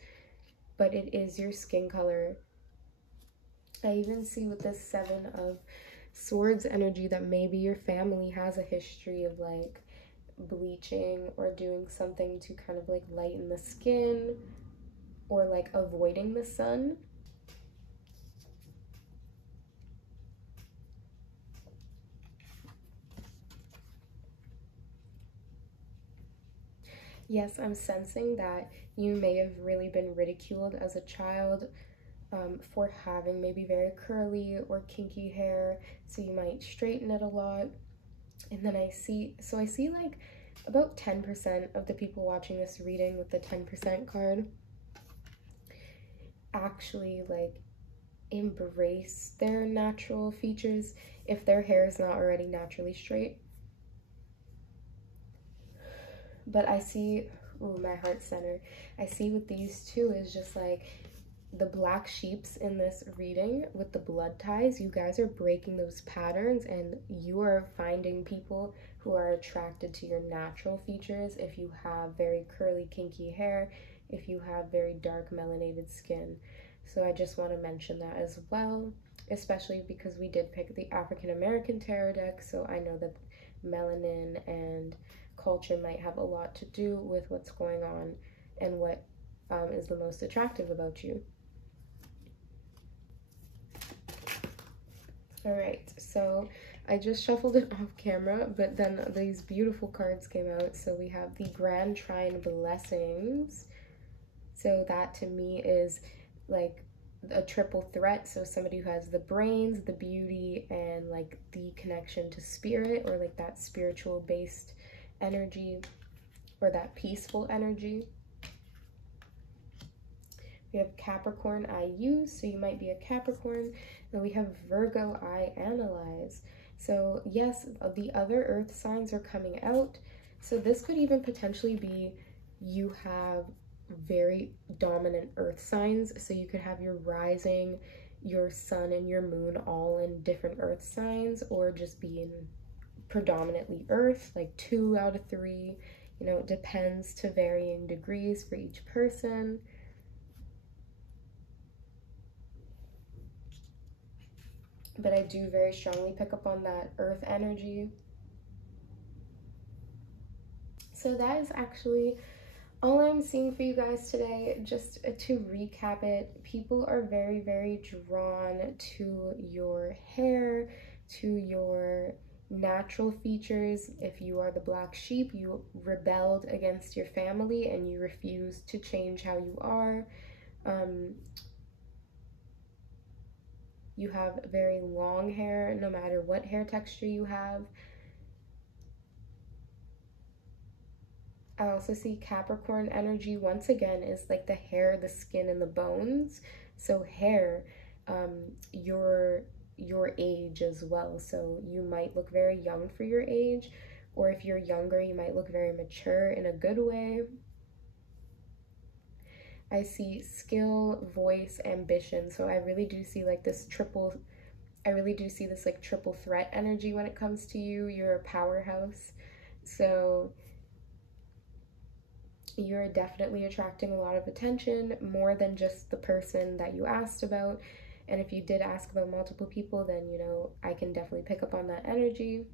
but it is your skin color. I even see with this 7 of Swords energy that maybe your family has a history of like bleaching or doing something to kind of like lighten the skin, or like avoiding the sun. Yes, I'm sensing that you may have really been ridiculed as a child for having maybe very curly or kinky hair, so you might straighten it a lot. And then I see like about 10% of the people watching this reading with the 10% card actually like embrace their natural features if their hair is not already naturally straight. But I see, ooh, my heart center, I see with these two is just like the black sheeps in this reading with the blood ties. You guys are breaking those patterns, and you are finding people who are attracted to your natural features. If you have very curly kinky hair, if you have very dark melanated skin. So I just want to mention that as well, especially because we did pick the African American tarot deck, so I know that melanin and culture might have a lot to do with what's going on and what is the most attractive about you. All right, so I just shuffled it off camera, but then these beautiful cards came out. So we have the Grand Trine Blessings. So that to me is like a triple threat. So somebody who has the brains, the beauty, and like the connection to spirit, or like that spiritual based energy, or that peaceful energy. We have Capricorn, I use, so you might be a Capricorn. Then we have Virgo, I analyze. So yes, the other earth signs are coming out. So this could even potentially be you have very dominant earth signs. So you could have your rising, your sun, and your moon all in different earth signs, or just be in predominantly earth, like 2 out of 3. You know, it depends to varying degrees for each person. But I do very strongly pick up on that earth energy. So that is actually all I'm seeing for you guys today. Just to recap it, people are very, very drawn to your hair, to your natural features. If you are the black sheep, you rebelled against your family and you refuse to change how you are. You have very long hair, no matter what hair texture you have. I also see Capricorn energy once again is like the hair, the skin, and the bones. So hair, your age as well. So you might look very young for your age, or if you're younger, you might look very mature in a good way. I see skill, voice, ambition. So I really do see like this triple threat energy when it comes to you. You're a powerhouse. So you're definitely attracting a lot of attention, more than just the person that you asked about. And if you did ask about multiple people, then, you know, I can definitely pick up on that energy.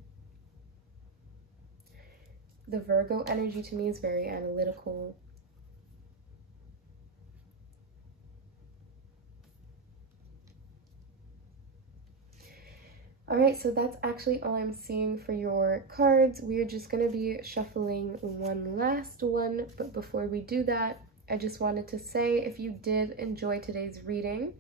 The Virgo energy to me is very analytical. All right, so that's actually all I'm seeing for your cards. We are just going to be shuffling one last one, but before we do that, I just wanted to say, if you did enjoy today's reading,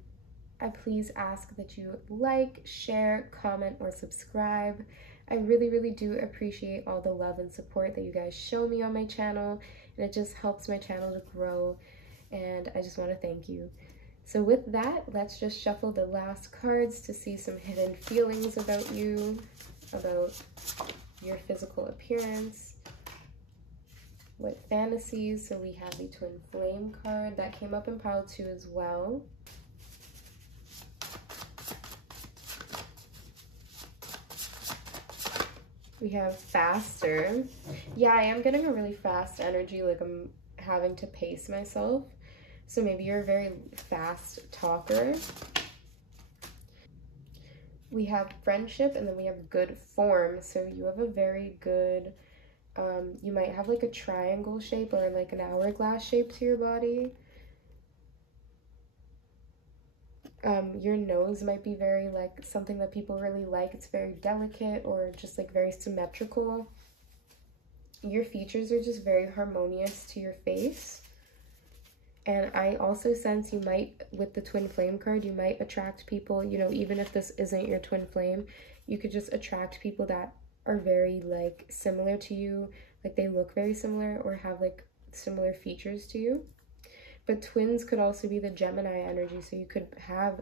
I please ask that you like, share, comment, or subscribe. I really, really do appreciate all the love and support that you guys show me on my channel, and it just helps my channel to grow, and I just want to thank you. So with that, let's just shuffle the last cards to see some hidden feelings about you, about your physical appearance, what fantasies. So we have the Twin Flame card that came up in pile 2 as well. We have faster. Yeah, I am getting a really fast energy, like I'm having to pace myself. So maybe you're a very fast talker. We have friendship, and then we have good form. So you have a very good, you might have like a triangle shape or like an hourglass shape to your body. Your nose might be very like something that people really like. It's very delicate or just like very symmetrical. Your features are just very harmonious to your face. And I also sense you might, with the Twin Flame card, you might attract people, you know, even if this isn't your Twin Flame, you could just attract people that are very like similar to you, like they look very similar or have like similar features to you. But twins could also be the Gemini energy, so you could have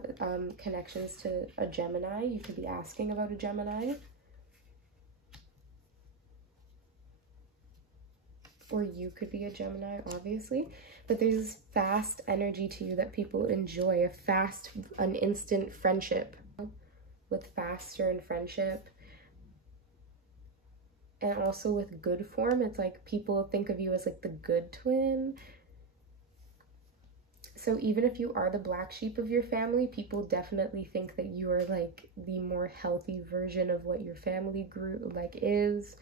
connections to a Gemini. You could be asking about a Gemini. Or you could be a Gemini, obviously. But there's fast energy to you that people enjoy, an instant friendship with faster and friendship. And also with good form, it's like people think of you as like the good twin. So even if you are the black sheep of your family, people definitely think that you are like the more healthy version of what your family group like is.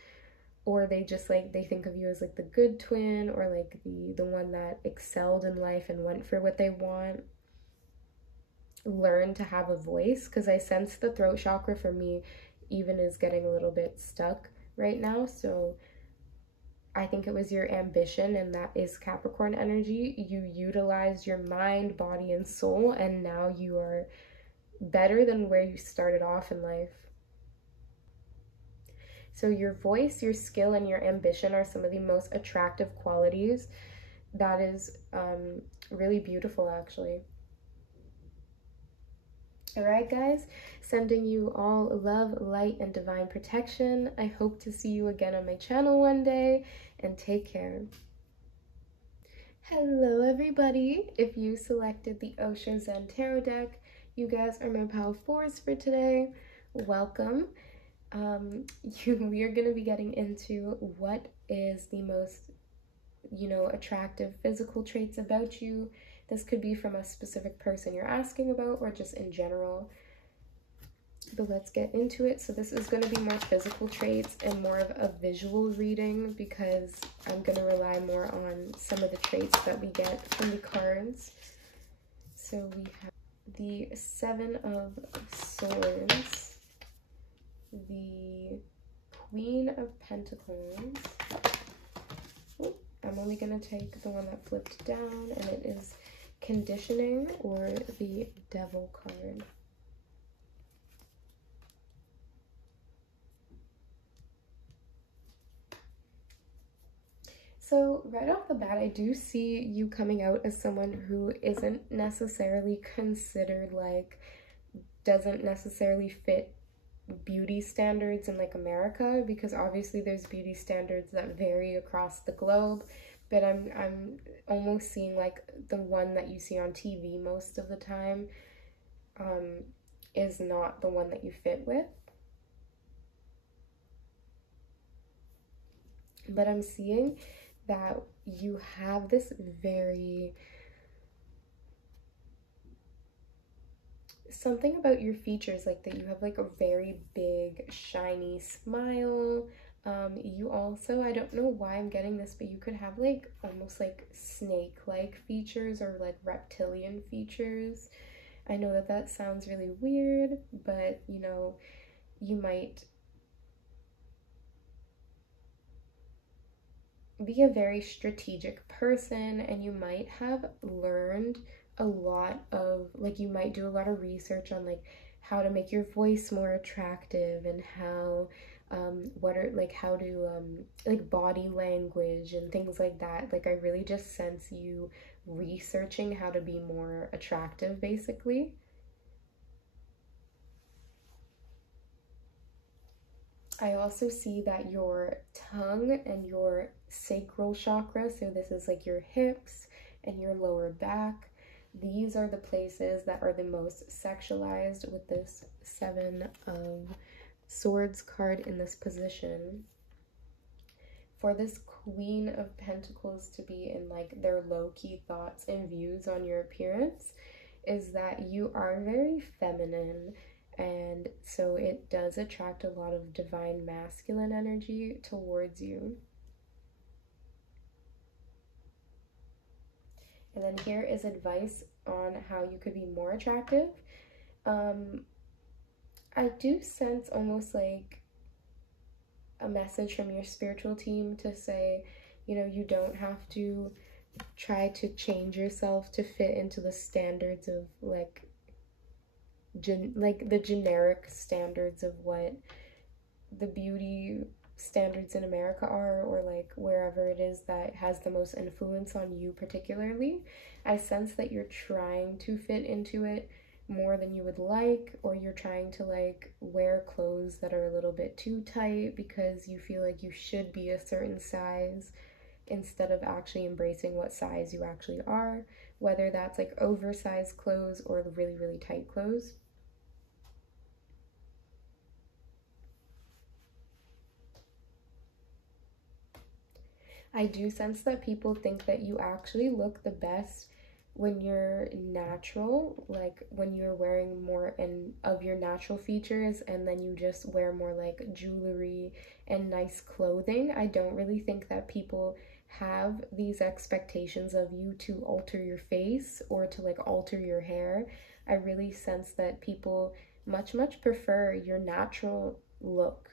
Or they just like, they think of you as like the good twin, or like the one that excelled in life and went for what they want. Learn to have a voice, because I sense the throat chakra for me even is getting a little bit stuck right now. So I think it was your ambition, and that is Capricorn energy. You utilized your mind, body, and soul, and now you are better than where you started off in life. So your voice, your skill, and your ambition are some of the most attractive qualities. That is really beautiful, actually. All right, guys, sending you all love, light, and divine protection. I hope to see you again on my channel one day, and take care. Hello, everybody. If you selected the Osho Zen Tarot deck, you guys are my pile 4s for today. Welcome. we are going to be getting into what is the most, attractive physical traits about you. This could be from a specific person you're asking about or just in general. But let's get into it. So this is going to be more physical traits and more of a visual reading because I'm going to rely more on some of the traits that we get from the cards. So we have the Seven of Swords, the Queen of Pentacles. Ooh, I'm only going to take the one that flipped down, and it is Conditioning, or the Devil card. So right off the bat, I do see you coming out as someone who isn't necessarily considered, like, doesn't necessarily fit beauty standards in like America, because obviously there's beauty standards that vary across the globe, but I'm almost seeing like the one that you see on TV most of the time is not the one that you fit with. But I'm seeing that you have this very, something about your features, like that you have like a very big shiny smile. You also, I don't know why I'm getting this, but you could have like almost like snake-like features or like reptilian features. I know that that sounds really weird, but you might be a very strategic person, and you might have learned a lot of, like, you might do a lot of research on like how to make your voice more attractive and how what are like how to like body language and things like that. Like, I really just sense you researching how to be more attractive, basically. I also see that your tongue and your sacral chakra, so this is like your hips and your lower back, these are the places that are the most sexualized with this Seven of Swords card in this position. For this Queen of Pentacles to be in like their low-key thoughts and views on your appearance is that you are very feminine, and so it does attract a lot of divine masculine energy towards you. And then here is advice on how you could be more attractive. I do sense almost like a message from your spiritual team to say, you don't have to try to change yourself to fit into the standards of like the generic standards of what the beauty standards in America are, or like wherever it is that has the most influence on you particularly. I sense that you're trying to fit into it more than you would like, or you're trying to like wear clothes that are a little bit too tight because you feel like you should be a certain size instead of actually embracing what size you actually are, whether that's like oversized clothes or really, really tight clothes. I do sense that people think that you actually look the best when you're natural, like when you're wearing more of your natural features, and then you just wear more like jewelry and nice clothing. I don't really think that people have these expectations of you to alter your face or to like alter your hair. I really sense that people much, much prefer your natural look,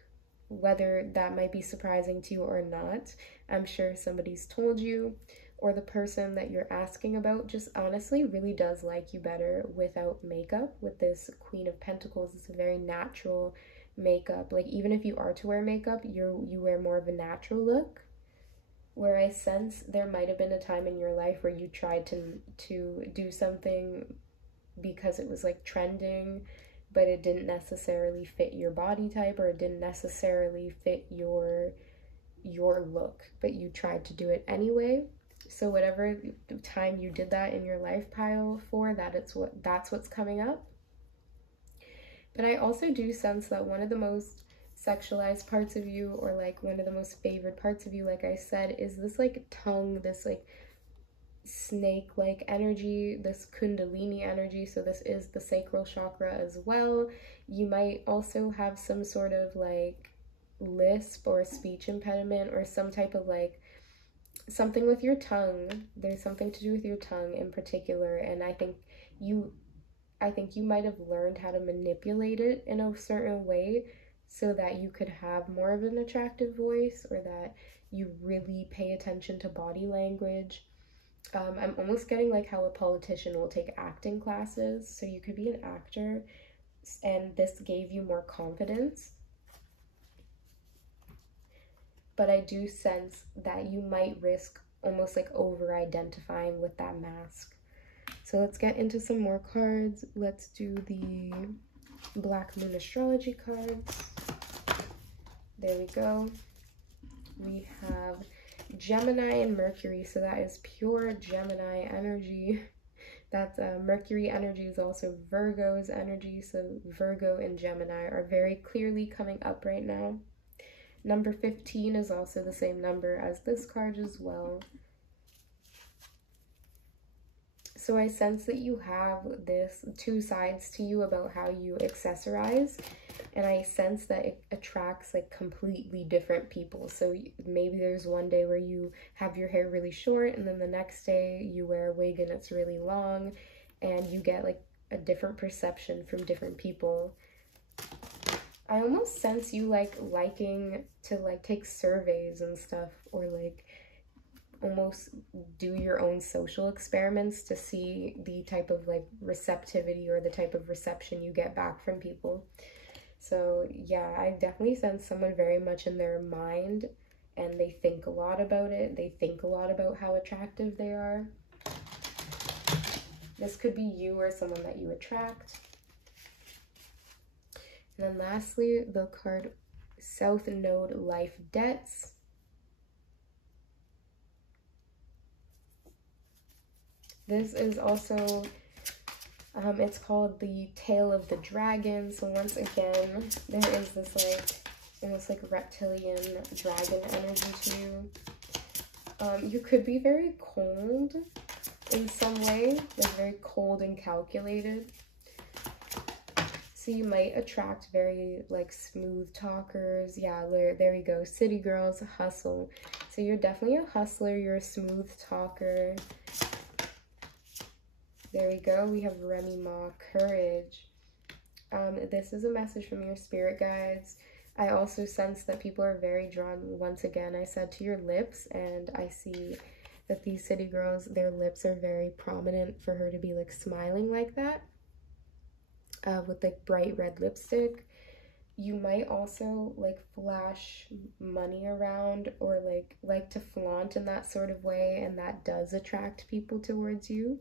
whether that might be surprising to you or not. I'm sure somebody's told you, or the person that you're asking about just honestly really does like you better without makeup. With this Queen of Pentacles, it's a very natural makeup. Like, even if you are to wear makeup, you wear more of a natural look. Where I sense there might have been a time in your life where you tried to do something because it was like trending, but it didn't necessarily fit your body type, or it didn't necessarily fit your look, but you tried to do it anyway. So whatever time you did that in your life pile for, that's what's coming up. But I also do sense that one of the most sexualized parts of you, or like one of the most favored parts of you, like I said, is this like tongue, this like snake like energy, this kundalini energy. So this is the sacral chakra as well. You might also have some sort of like lisp or speech impediment, or some type of like something with your tongue. There's something to do with your tongue in particular, and I think you might have learned how to manipulate it in a certain way so that you could have more of an attractive voice, or that you really pay attention to body language. I'm almost getting like how a politician will take acting classes, so you could be an actor, and this gave you more confidence. But I do sense that you might risk almost like over-identifying with that mask. So let's get into some more cards. Let's do the Black Moon Astrology cards. There we go. We have Gemini and Mercury, so that is pure Gemini energy. That's Mercury energy is also Virgo's energy, so Virgo and Gemini are very clearly coming up right now. Number 15 is also the same number as this card as well. So I sense that you have this two sides to you about how you accessorize, and I sense that it attracts like completely different people. So maybe there's one day where you have your hair really short, and then the next day you wear a wig and it's really long, and you get like a different perception from different people. I almost sense you like liking to like take surveys and stuff, or like almost do your own social experiments to see the type of like receptivity or the type of reception you get back from people. So yeah, I definitely sense someone very much in their mind, and they think a lot about it. They think a lot about how attractive they are. This could be you or someone that you attract. And then lastly, the card South Node Life Debts. This is also, it's called the Tail of the Dragon. So once again, there is this like, almost like reptilian dragon energy to you. You could be very cold in some way, like very cold and calculated. So you might attract very like smooth talkers. Yeah, there we go. City girls, hustle. So you're definitely a hustler. You're a smooth talker. There we go. We have Remy Ma, Courage. This is a message from your spirit guides. I also sense that people are very drawn, once again, I said, to your lips, and I see that these city girls, their lips are very prominent for her to be like smiling like that. With like bright red lipstick. You might also like flash money around, or like to flaunt in that sort of way, and that does attract people towards you.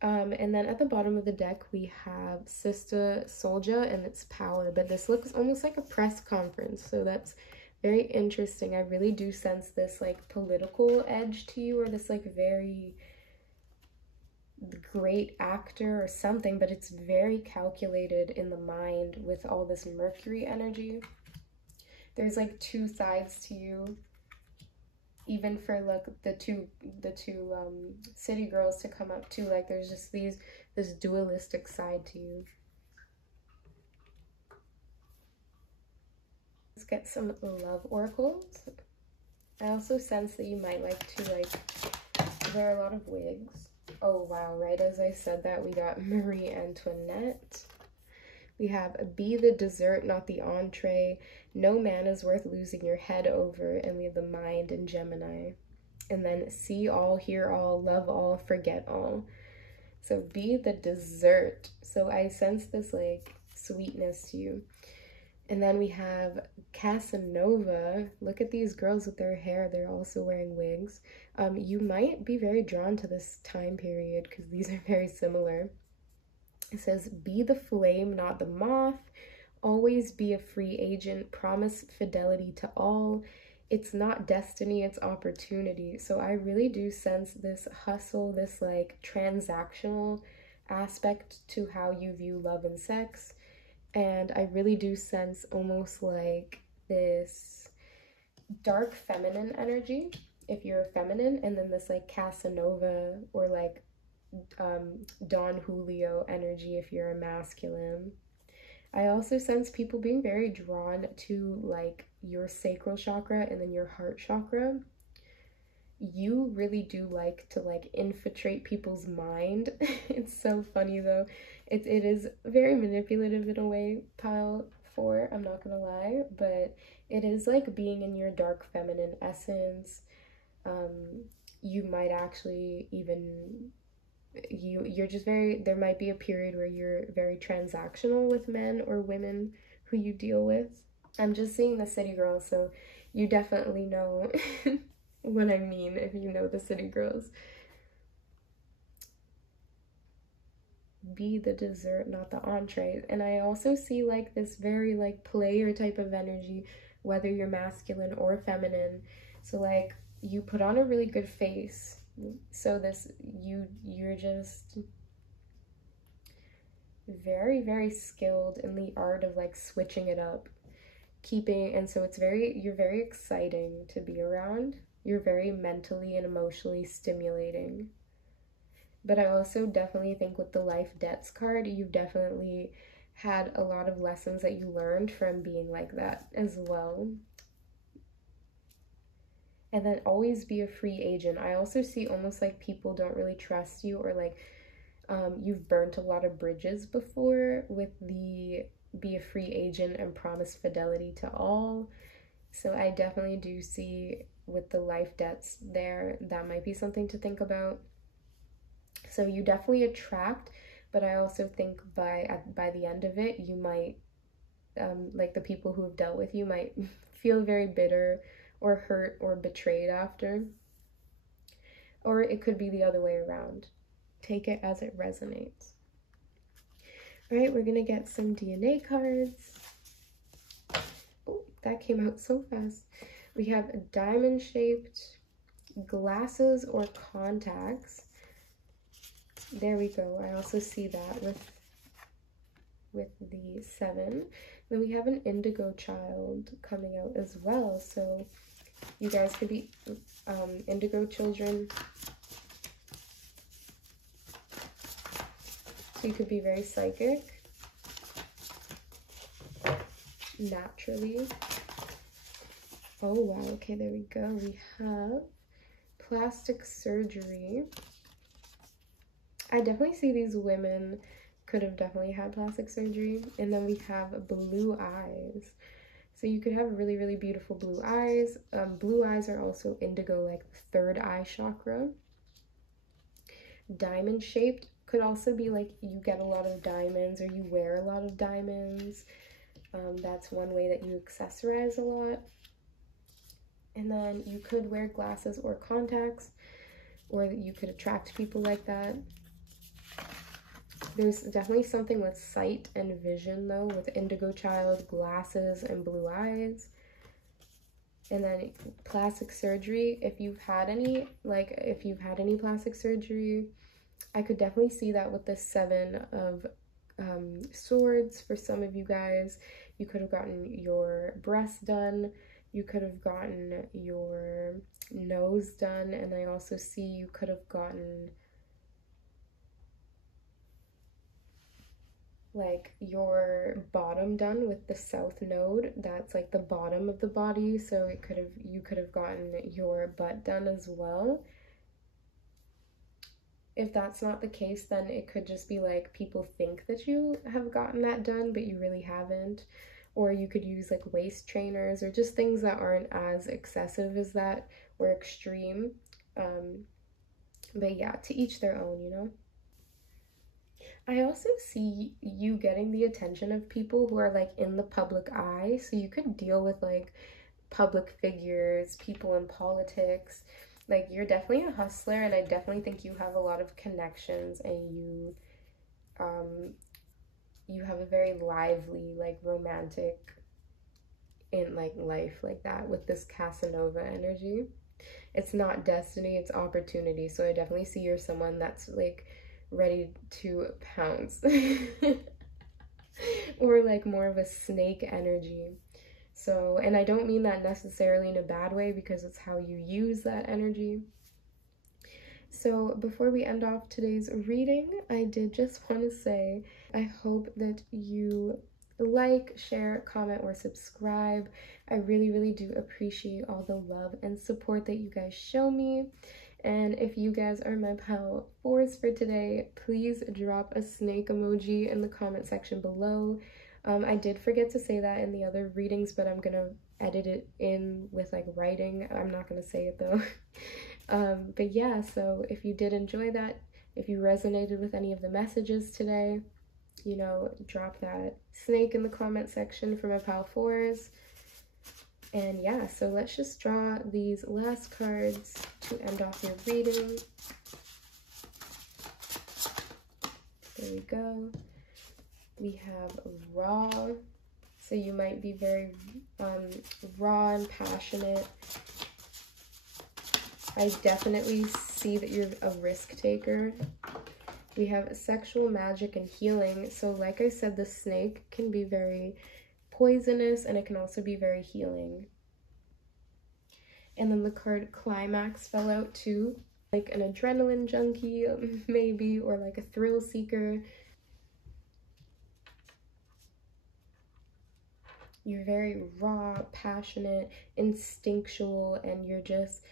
And then at the bottom of the deck we have Sister Soldier and its power, but this looks almost like a press conference, so that's very interesting. I really do sense this like political edge to you, or this like very great actor or something, but it's very calculated in the mind with all this Mercury energy. There's like two sides to you, even for like the two city girls to come up to, like there's just this dualistic side to you. Let's get some love oracles. I also sense that you might like to like wear a lot of wigs. Oh wow, right as I said that, we got Marie Antoinette. We have be the dessert, not the entree. No man is worth losing your head over. And we have the Mind in Gemini. And then see all, hear all, love all, forget all. So be the dessert. So I sense this like sweetness to you. And then we have Casanova. Look at these girls with their hair. They're also wearing wigs. You might be very drawn to this time period because these are very similar. It says, be the flame, not the moth. Always be a free agent. Promise fidelity to all. It's not destiny, it's opportunity. So I really do sense this hustle, this like transactional aspect to how you view love and sex. And I really do sense almost like this dark feminine energy if you're feminine, and then this like Casanova or like Don Julio energy if you're a masculine. I also sense people being very drawn to like your sacral chakra and then your heart chakra. You really do like to like infiltrate people's mind. It's so funny though. It is very manipulative in a way, pile 4, I'm not gonna lie, but it is like being in your dark feminine essence. You might actually even you're just very, there might be a period where you're very transactional with men or women who you deal with. I'm just seeing the city girls, so you definitely know what I mean if you know the city girls. Be the dessert, not the entree. And I also see like this very like player type of energy, whether you're masculine or feminine. So like you put on a really good face. So this you're just very, very skilled in the art of like switching it up, keeping, and so it's very, you're very exciting to be around. You're very mentally and emotionally stimulating. But I also definitely think with the life debts card, you've definitely had a lot of lessons that you learned from being like that as well. And then always be a free agent. I also see almost like people don't really trust you, or like you've burnt a lot of bridges before with the be a free agent and promise fidelity to all. So I definitely do see with the life debts there, that might be something to think about. So you definitely attract, but I also think by the end of it, you might, like the people who have dealt with you might feel very bitter or hurt or betrayed after. Or it could be the other way around. Take it as it resonates. All right, we're gonna get some DNA cards. Oh, that came out so fast. We have diamond-shaped glasses or contacts. There we go. I also see that with the 7. Then we have an indigo child coming out as well. So you guys could be indigo children. So you could be very psychic, naturally. Oh wow, okay, there we go. We have plastic surgery. I definitely see these women could have definitely had plastic surgery. And then we have blue eyes. So you could have really, really beautiful blue eyes. Blue eyes are also indigo, like the third eye chakra. Diamond shaped could also be like you get a lot of diamonds or you wear a lot of diamonds. That's one way that you accessorize a lot. And then you could wear glasses or contacts, or you could attract people like that. There's definitely something with sight and vision though, with indigo child, glasses, and blue eyes. And then plastic surgery, if you've had any, like if you've had any plastic surgery, I could definitely see that with the 7 of swords. For some of you guys, you could have gotten your breast done, you could have gotten your nose done, and I also see you could have gotten like your bottom done with the south node. That's like the bottom of the body, so it could have, you could have gotten your butt done as well. If that's not the case, then it could just be like people think that you have gotten that done, but you really haven't. Or you could use like waist trainers or just things that aren't as excessive as that or extreme. But yeah, to each their own, you know? I also see you getting the attention of people who are like in the public eye. So you could deal with like public figures, people in politics. Like you're definitely a hustler, and I definitely think you have a lot of connections, and you have a very lively, like romantic in like life like that with this Casanova energy. It's not destiny, it's opportunity. So I definitely see you're someone that's like ready to pounce. or like more of a snake energy. So, and I don't mean that necessarily in a bad way, because it's how you use that energy. So before we end off today's reading, I did just want to say I hope that you like, share, comment, or subscribe. I really, really do appreciate all the love and support that you guys show me. And if you guys are my pile 4s for today, please drop a snake emoji in the comment section below. I did forget to say that in the other readings, but I'm gonna edit it in with like writing. I'm not gonna say it though. But yeah, so if you did enjoy that, if you resonated with any of the messages today, you know, drop that snake in the comment section for my pile 4s. And yeah, so let's just draw these last cards to end off your reading. There we go. We have raw. So you might be very raw and passionate. I definitely see that you're a risk taker. We have sexual magic and healing. So like I said, the snake can be very poisonous, and it can also be very healing. And then the card climax fell out too, like an adrenaline junkie maybe, or like a thrill seeker. You're very raw, passionate, instinctual, and you're just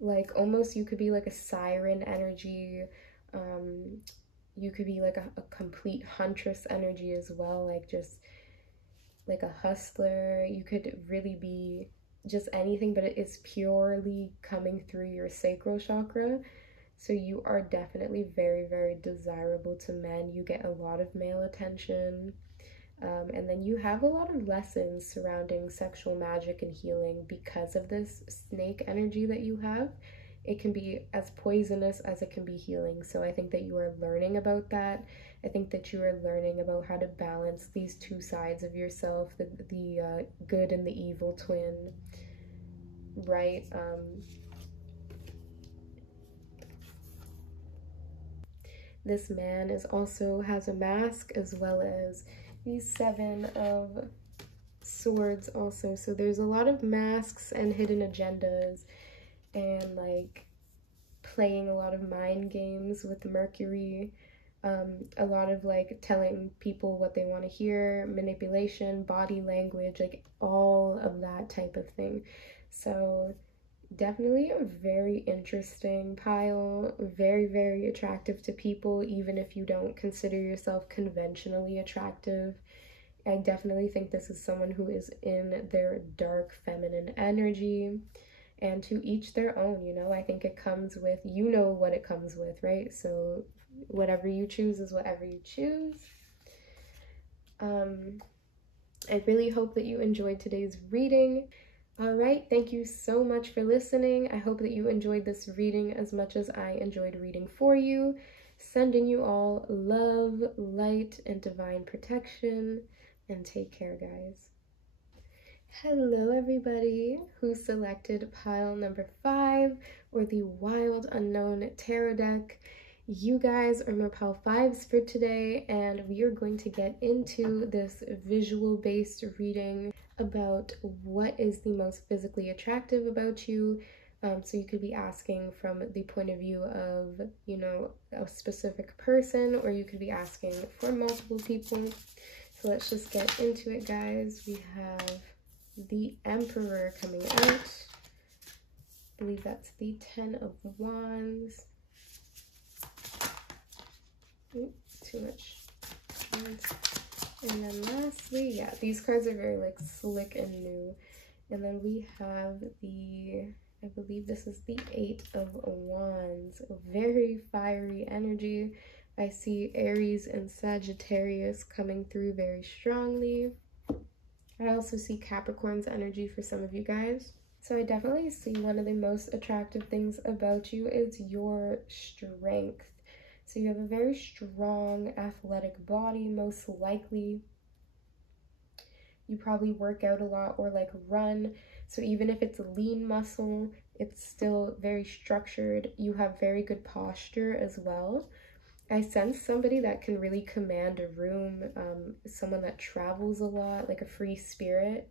like, almost, you could be like a siren energy. You could be like a complete huntress energy as well, like just like a hustler. You could really be just anything, but it is purely coming through your sacral chakra. So you are definitely very, very desirable to men. You get a lot of male attention. And then you have a lot of lessons surrounding sexual magic and healing because of this snake energy that you have. It can be as poisonous as it can be healing. So I think that you are learning about that. I think that you are learning about how to balance these two sides of yourself, the good and the evil twin, right? This man also has a mask, as well as these 7 of swords also. So there's a lot of masks and hidden agendas, and like playing a lot of mind games with Mercury, a lot of like telling people what they want to hear, manipulation, body language, like all of that type of thing. So definitely a very interesting pile, very, very attractive to people, even if you don't consider yourself conventionally attractive. I definitely think this is someone who is in their dark feminine energy, and to each their own, you know. I think it comes with, you know what it comes with, right? So whatever you choose is whatever you choose. I really hope that you enjoyed today's reading. All right, thank you so much for listening. I hope that you enjoyed this reading as much as I enjoyed reading for you. Sending you all love, light, and divine protection. And take care, guys. Hello, everybody who selected pile number 5, or the Wild Unknown Tarot deck. You guys are my pile 5s for today, and we are going to get into this visual-based reading about what is the most physically attractive about you. So you could be asking from the point of view of, you know, a specific person, or you could be asking for multiple people. So let's just get into it, guys. We have the Emperor coming out. I believe that's the 10 of Wands. Oops, too much. And then lastly, yeah, these cards are very like slick and new. And then we have the, I believe this is the 8 of Wands. Very fiery energy. I see Aries and Sagittarius coming through very strongly. I also see Capricorn's energy for some of you guys. So I definitely see one of the most attractive things about you is your strength. So you have a very strong, athletic body, most likely. You probably work out a lot or like run. So even if it's lean muscle, it's still very structured. You have very good posture as well. I sense somebody that can really command a room, someone that travels a lot, like a free spirit.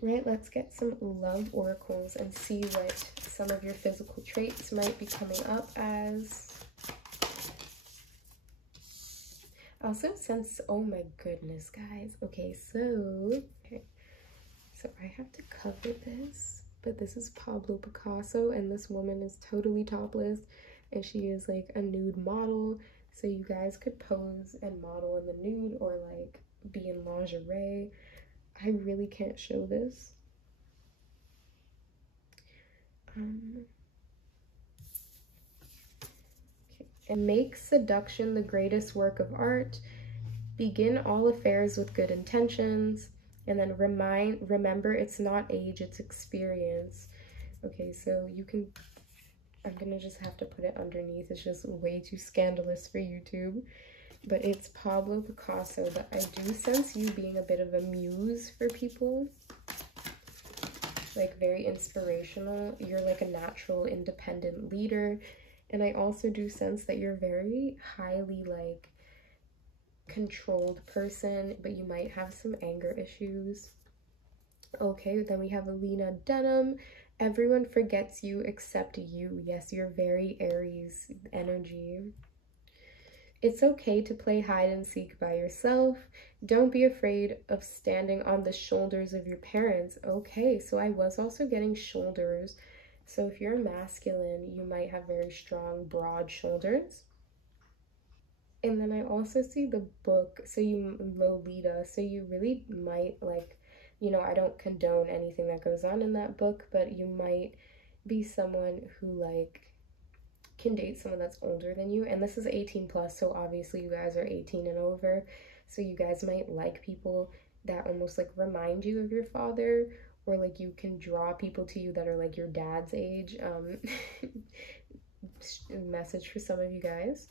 Right, let's get some love oracles and see what some of your physical traits might be coming up as. I also sense, oh my goodness, guys. Okay, so I have to cover this, but this is Pablo Picasso, and this woman is totally topless, and she is like a nude model. So you guys could pose and model in the nude or like be in lingerie. I really can't show this. Okay. And make seduction the greatest work of art. Begin all affairs with good intentions. And then remember, it's not age, it's experience. Okay, so you can, I'm gonna just have to put it underneath. It's just way too scandalous for YouTube. But it's Pablo Picasso, but I do sense you being a bit of a muse for people. Like very inspirational. You're like a natural independent leader. And I also do sense that you're very highly like controlled person, but you might have some anger issues. Okay, then we have Alina Denham. Everyone forgets you except you. Yes, you're very Aries energy. It's okay to play hide and seek by yourself. Don't be afraid of standing on the shoulders of your parents. Okay, so I was also getting shoulders. So if you're masculine, you might have very strong, broad shoulders. And then I also see the book, so you, Lolita, so you really might like, you know, I don't condone anything that goes on in that book, but you might be someone who like can date someone that's older than you. And this is 18 plus, so obviously you guys are 18 and over. So you guys might like people that almost like remind you of your father, or like you can draw people to you that are like your dad's age. Message for some of you guys.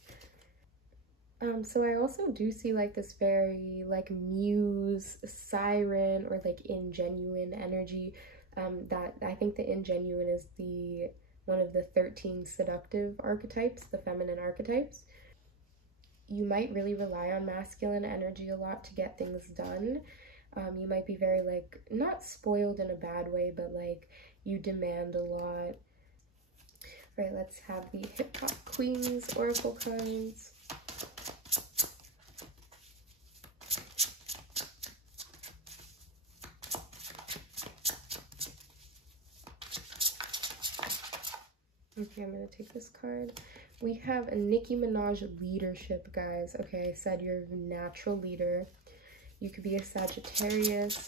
So I also do see like this very like muse, siren, or like ingenuine energy. That I think the ingenuine is the one of the 13 seductive archetypes, the feminine archetypes. You might really rely on masculine energy a lot to get things done. You might be very like, not spoiled in a bad way, but like you demand a lot. All right, let's have the Hip Hop Queens Oracle cards. Okay, I'm gonna take this card. We have a Nicki Minaj leadership, guys. Okay, I said you're a natural leader. You could be a Sagittarius.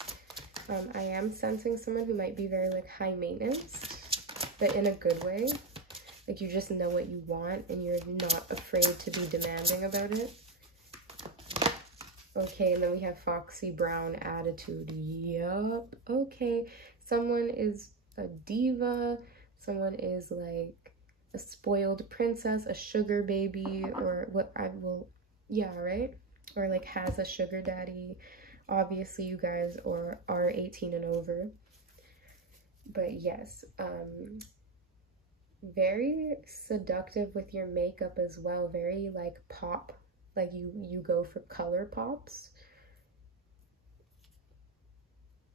I am sensing someone who might be very like high maintenance, but in a good way. Like you just know what you want and you're not afraid to be demanding about it. Okay, and then we have Foxy Brown attitude. Yup. Okay, someone is a diva. Someone is like a spoiled princess, a sugar baby, or what I will, yeah, right? Or like has a sugar daddy. Obviously you guys are 18 and over. But yes, very seductive with your makeup as well. Very like pop, like you go for color pops.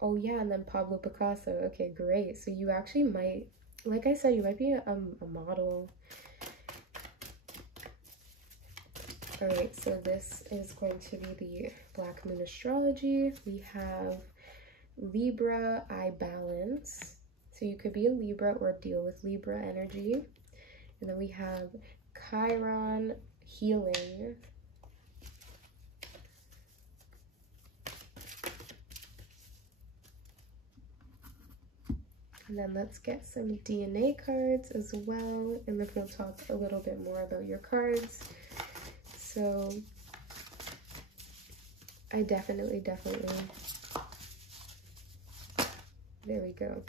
Oh yeah, and then Pablo Picasso. Okay, great. So you actually might, like I said, you might be a model. All right, so this is going to be the Black Moon Astrology. We have Libra, I balance. So you could be a Libra or deal with Libra energy. And then we have Chiron, healing. And then let's get some DNA cards as well, and then we'll talk a little bit more about your cards. So I definitely, there we go.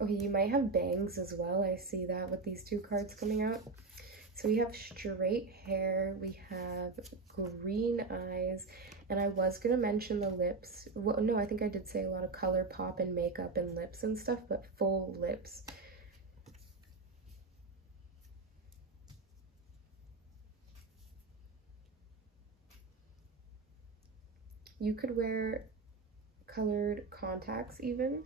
Okay, you might have bangs as well. I see that with these two cards coming out. So we have straight hair, we have green eyes, and I was gonna mention the lips. Well, no, I think I did say a lot of color pop and makeup and lips and stuff, but full lips. You could wear colored contacts even.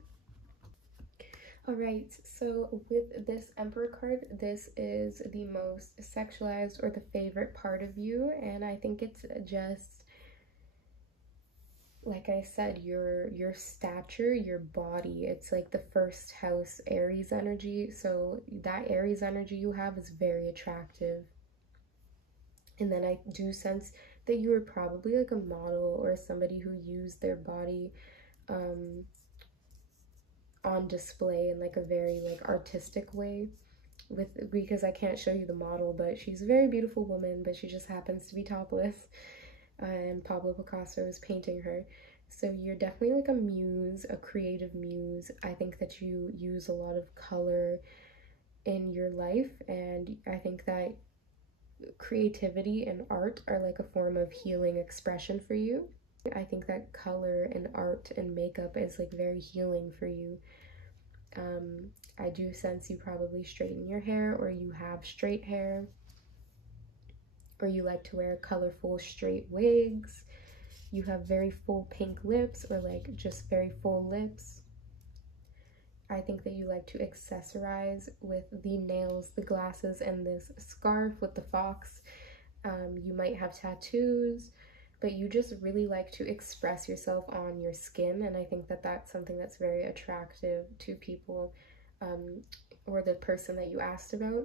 All right, so with this Emperor card, this is the most sexualized or the favorite part of you, and I think it's just, like I said, your stature, your body. It's like the first house Aries energy, so that Aries energy you have is very attractive. And then I do sense that you were probably like a model or somebody who used their body on display in like a very like artistic way, because I can't show you the model, but she's a very beautiful woman, but she just happens to be topless, and Pablo Picasso is painting her. So you're definitely like a muse, a creative muse. I think that you use a lot of color in your life, and I think that creativity and art are like a form of healing expression for you. I think that color and art and makeup is like very healing for you. I do sense you probably straighten your hair, or you have straight hair, or you like to wear colorful straight wigs. You have very full pink lips, or like just very full lips. I think that you like to accessorize with the nails, the glasses, and this scarf with the fox. You might have tattoos, but you just really like to express yourself on your skin, and I think that that's something that's very attractive to people, or the person that you asked about.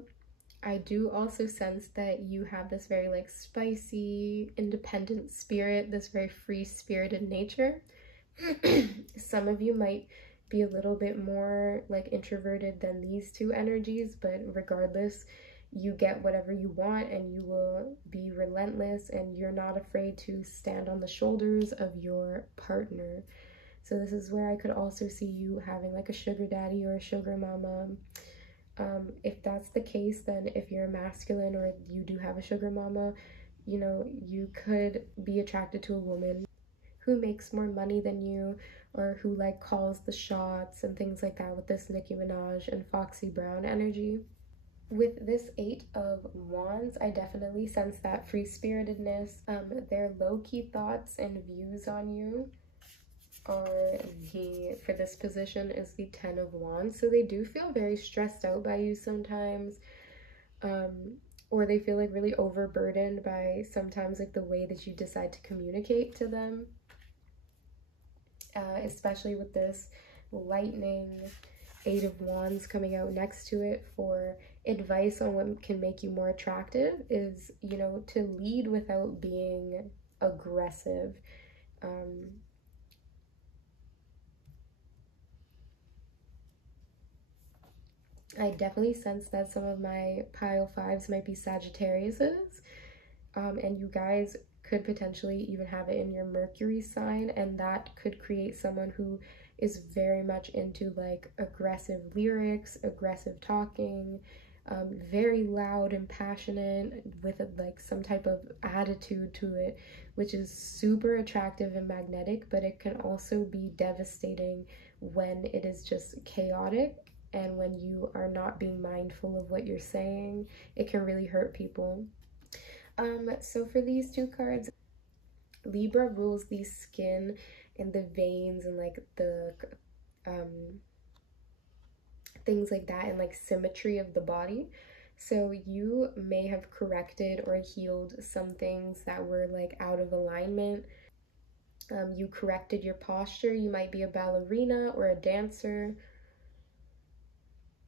I do also sense that you have this very like spicy, independent spirit, this very free-spirited nature. Some of you might be a little bit more like introverted than these two energies, but regardless, you get whatever you want and you will be relentless, and you're not afraid to stand on the shoulders of your partner. So this is where I could also see you having like a sugar daddy or a sugar mama. If that's the case, then if you're masculine or you do have a sugar mama, you know, you could be attracted to a woman who makes more money than you, or who like calls the shots and things like that, with this Nicki Minaj and Foxy Brown energy. With this Eight of Wands, I definitely sense that free-spiritedness. Their low-key thoughts and views on you are for this position is the Ten of Wands. So they do feel very stressed out by you sometimes, or they feel like really overburdened by sometimes like the way that you decide to communicate to them, especially with this lightning Eight of Wands coming out next to it. For advice on what can make you more attractive is, you know, to lead without being aggressive. I definitely sense that some of my pile fives might be Sagittariuses, and you guys could potentially even have it in your Mercury sign, and that could create someone who is very much into like aggressive lyrics, aggressive talking, very loud and passionate, with like some type of attitude to it, which is super attractive and magnetic, but it can also be devastating when it is just chaotic. And when you are not being mindful of what you're saying, it can really hurt people. So for these two cards, Libra rules the skin and the veins and like the things like that, and like symmetry of the body. So you may have corrected or healed some things that were like out of alignment. You corrected your posture. You might be a ballerina or a dancer.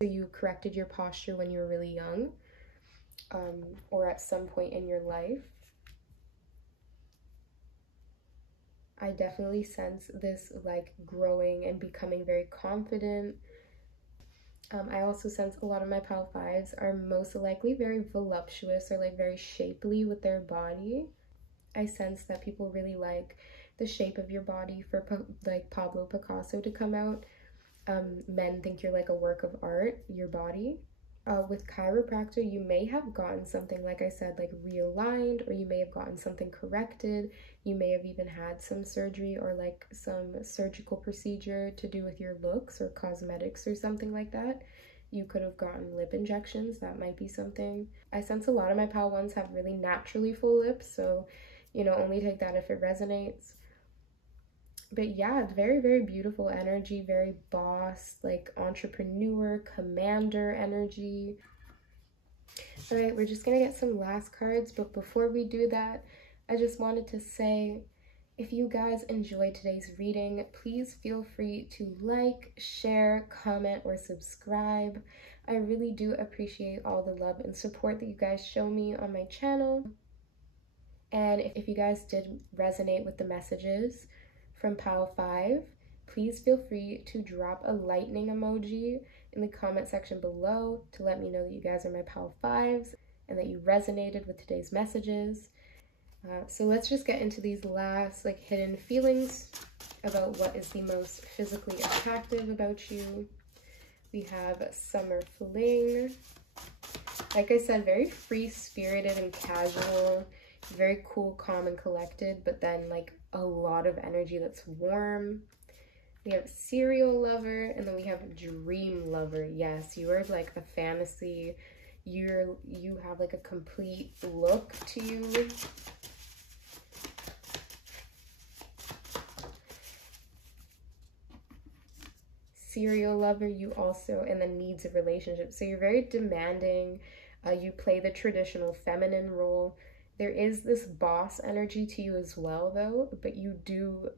So you corrected your posture when you were really young, or at some point in your life. I definitely sense this like growing and becoming very confident. I also sense a lot of my pile fives are most likely very voluptuous or like very shapely with their body. I sense that people really like the shape of your body for like Pablo Picasso to come out. Men think you're like a work of art, your body. With chiropractor, you may have gotten something, like I said, like realigned, or you may have gotten something corrected. You may have even had some surgery or like some surgical procedure to do with your looks or cosmetics or something like that. You could have gotten lip injections. That might be something. I sense a lot of my pal ones have really naturally full lips, so, you know, only take that if it resonates. But yeah, very, very beautiful energy, very boss, like entrepreneur, commander energy. All right, we're just gonna get some last cards, but before we do that, I just wanted to say, if you guys enjoyed today's reading, please feel free to like, share, comment, or subscribe. I really do appreciate all the love and support that you guys show me on my channel. And if you guys did resonate with the messages from Pile 5, please feel free to drop a lightning emoji in the comment section below to let me know that you guys are my Pile 5s and that you resonated with today's messages. So let's just get into these last like hidden feelings about what is the most physically attractive about you. We have summer fling. Like I said, very free-spirited and casual, very cool, calm, and collected, but then like a lot of energy that's warm. We have serial lover, and then we have dream lover. Yes, you are like a fantasy. You have like a complete look to you. Serial lover, you also, and then needs a relationship. So you're very demanding. You play the traditional feminine role. There is this boss energy to you as well, though, but you do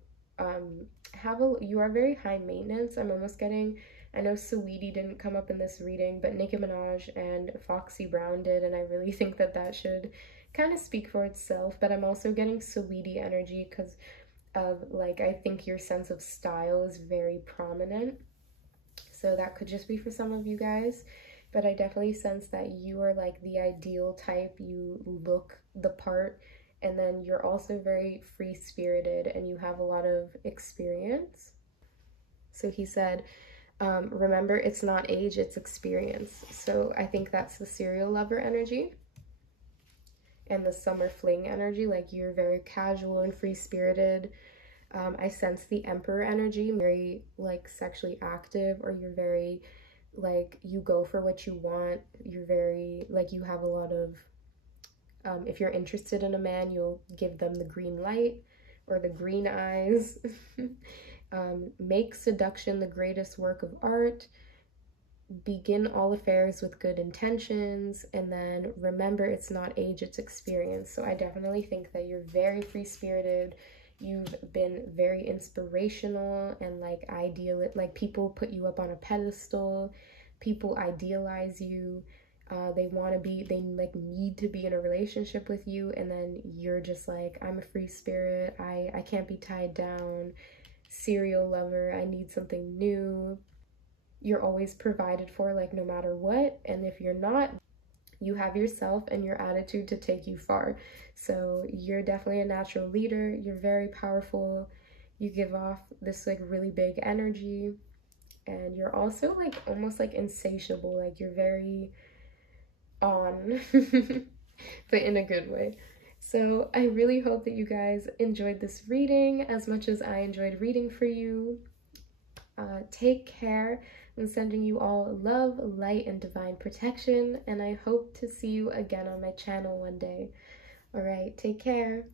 you are very high maintenance. I'm almost getting, I know Saweetie didn't come up in this reading, but Nicki Minaj and Foxy Brown did, and I really think that that should kind of speak for itself. But I'm also getting Saweetie energy because of, like, I think your sense of style is very prominent. So that could just be for some of you guys, but I definitely sense that you are like the ideal type. You look the part, and then you're also very free-spirited and you have a lot of experience. So he said, remember, it's not age, it's experience. So I think that's the serial lover energy. And the summer fling energy, like you're very casual and free-spirited. I sense the Emperor energy, very like sexually active, or you're very like, you go for what you want. You're very like, you have a lot of, if you're interested in a man, you'll give them the green light or the green eyes. Make seduction the greatest work of art. Begin all affairs with good intentions, and then remember, it's not age, it's experience. So I definitely think that you're very free-spirited. You've been very inspirational and like ideal, like people put you up on a pedestal. People idealize you. They want to be, they like need to be in a relationship with you, and then you're just like, I'm a free spirit. I can't be tied down. Serial lover. I need something new. You're always provided for, like no matter what. And if you're not, you have yourself and your attitude to take you far. So you're definitely a natural leader. You're very powerful. You give off this like really big energy, and you're also like almost like insatiable. Like you're very on, but in a good way. So I really hope that you guys enjoyed this reading as much as I enjoyed reading for you. Take care. I'm sending you all love, light, and divine protection, and I hope to see you again on my channel one day. All right, take care.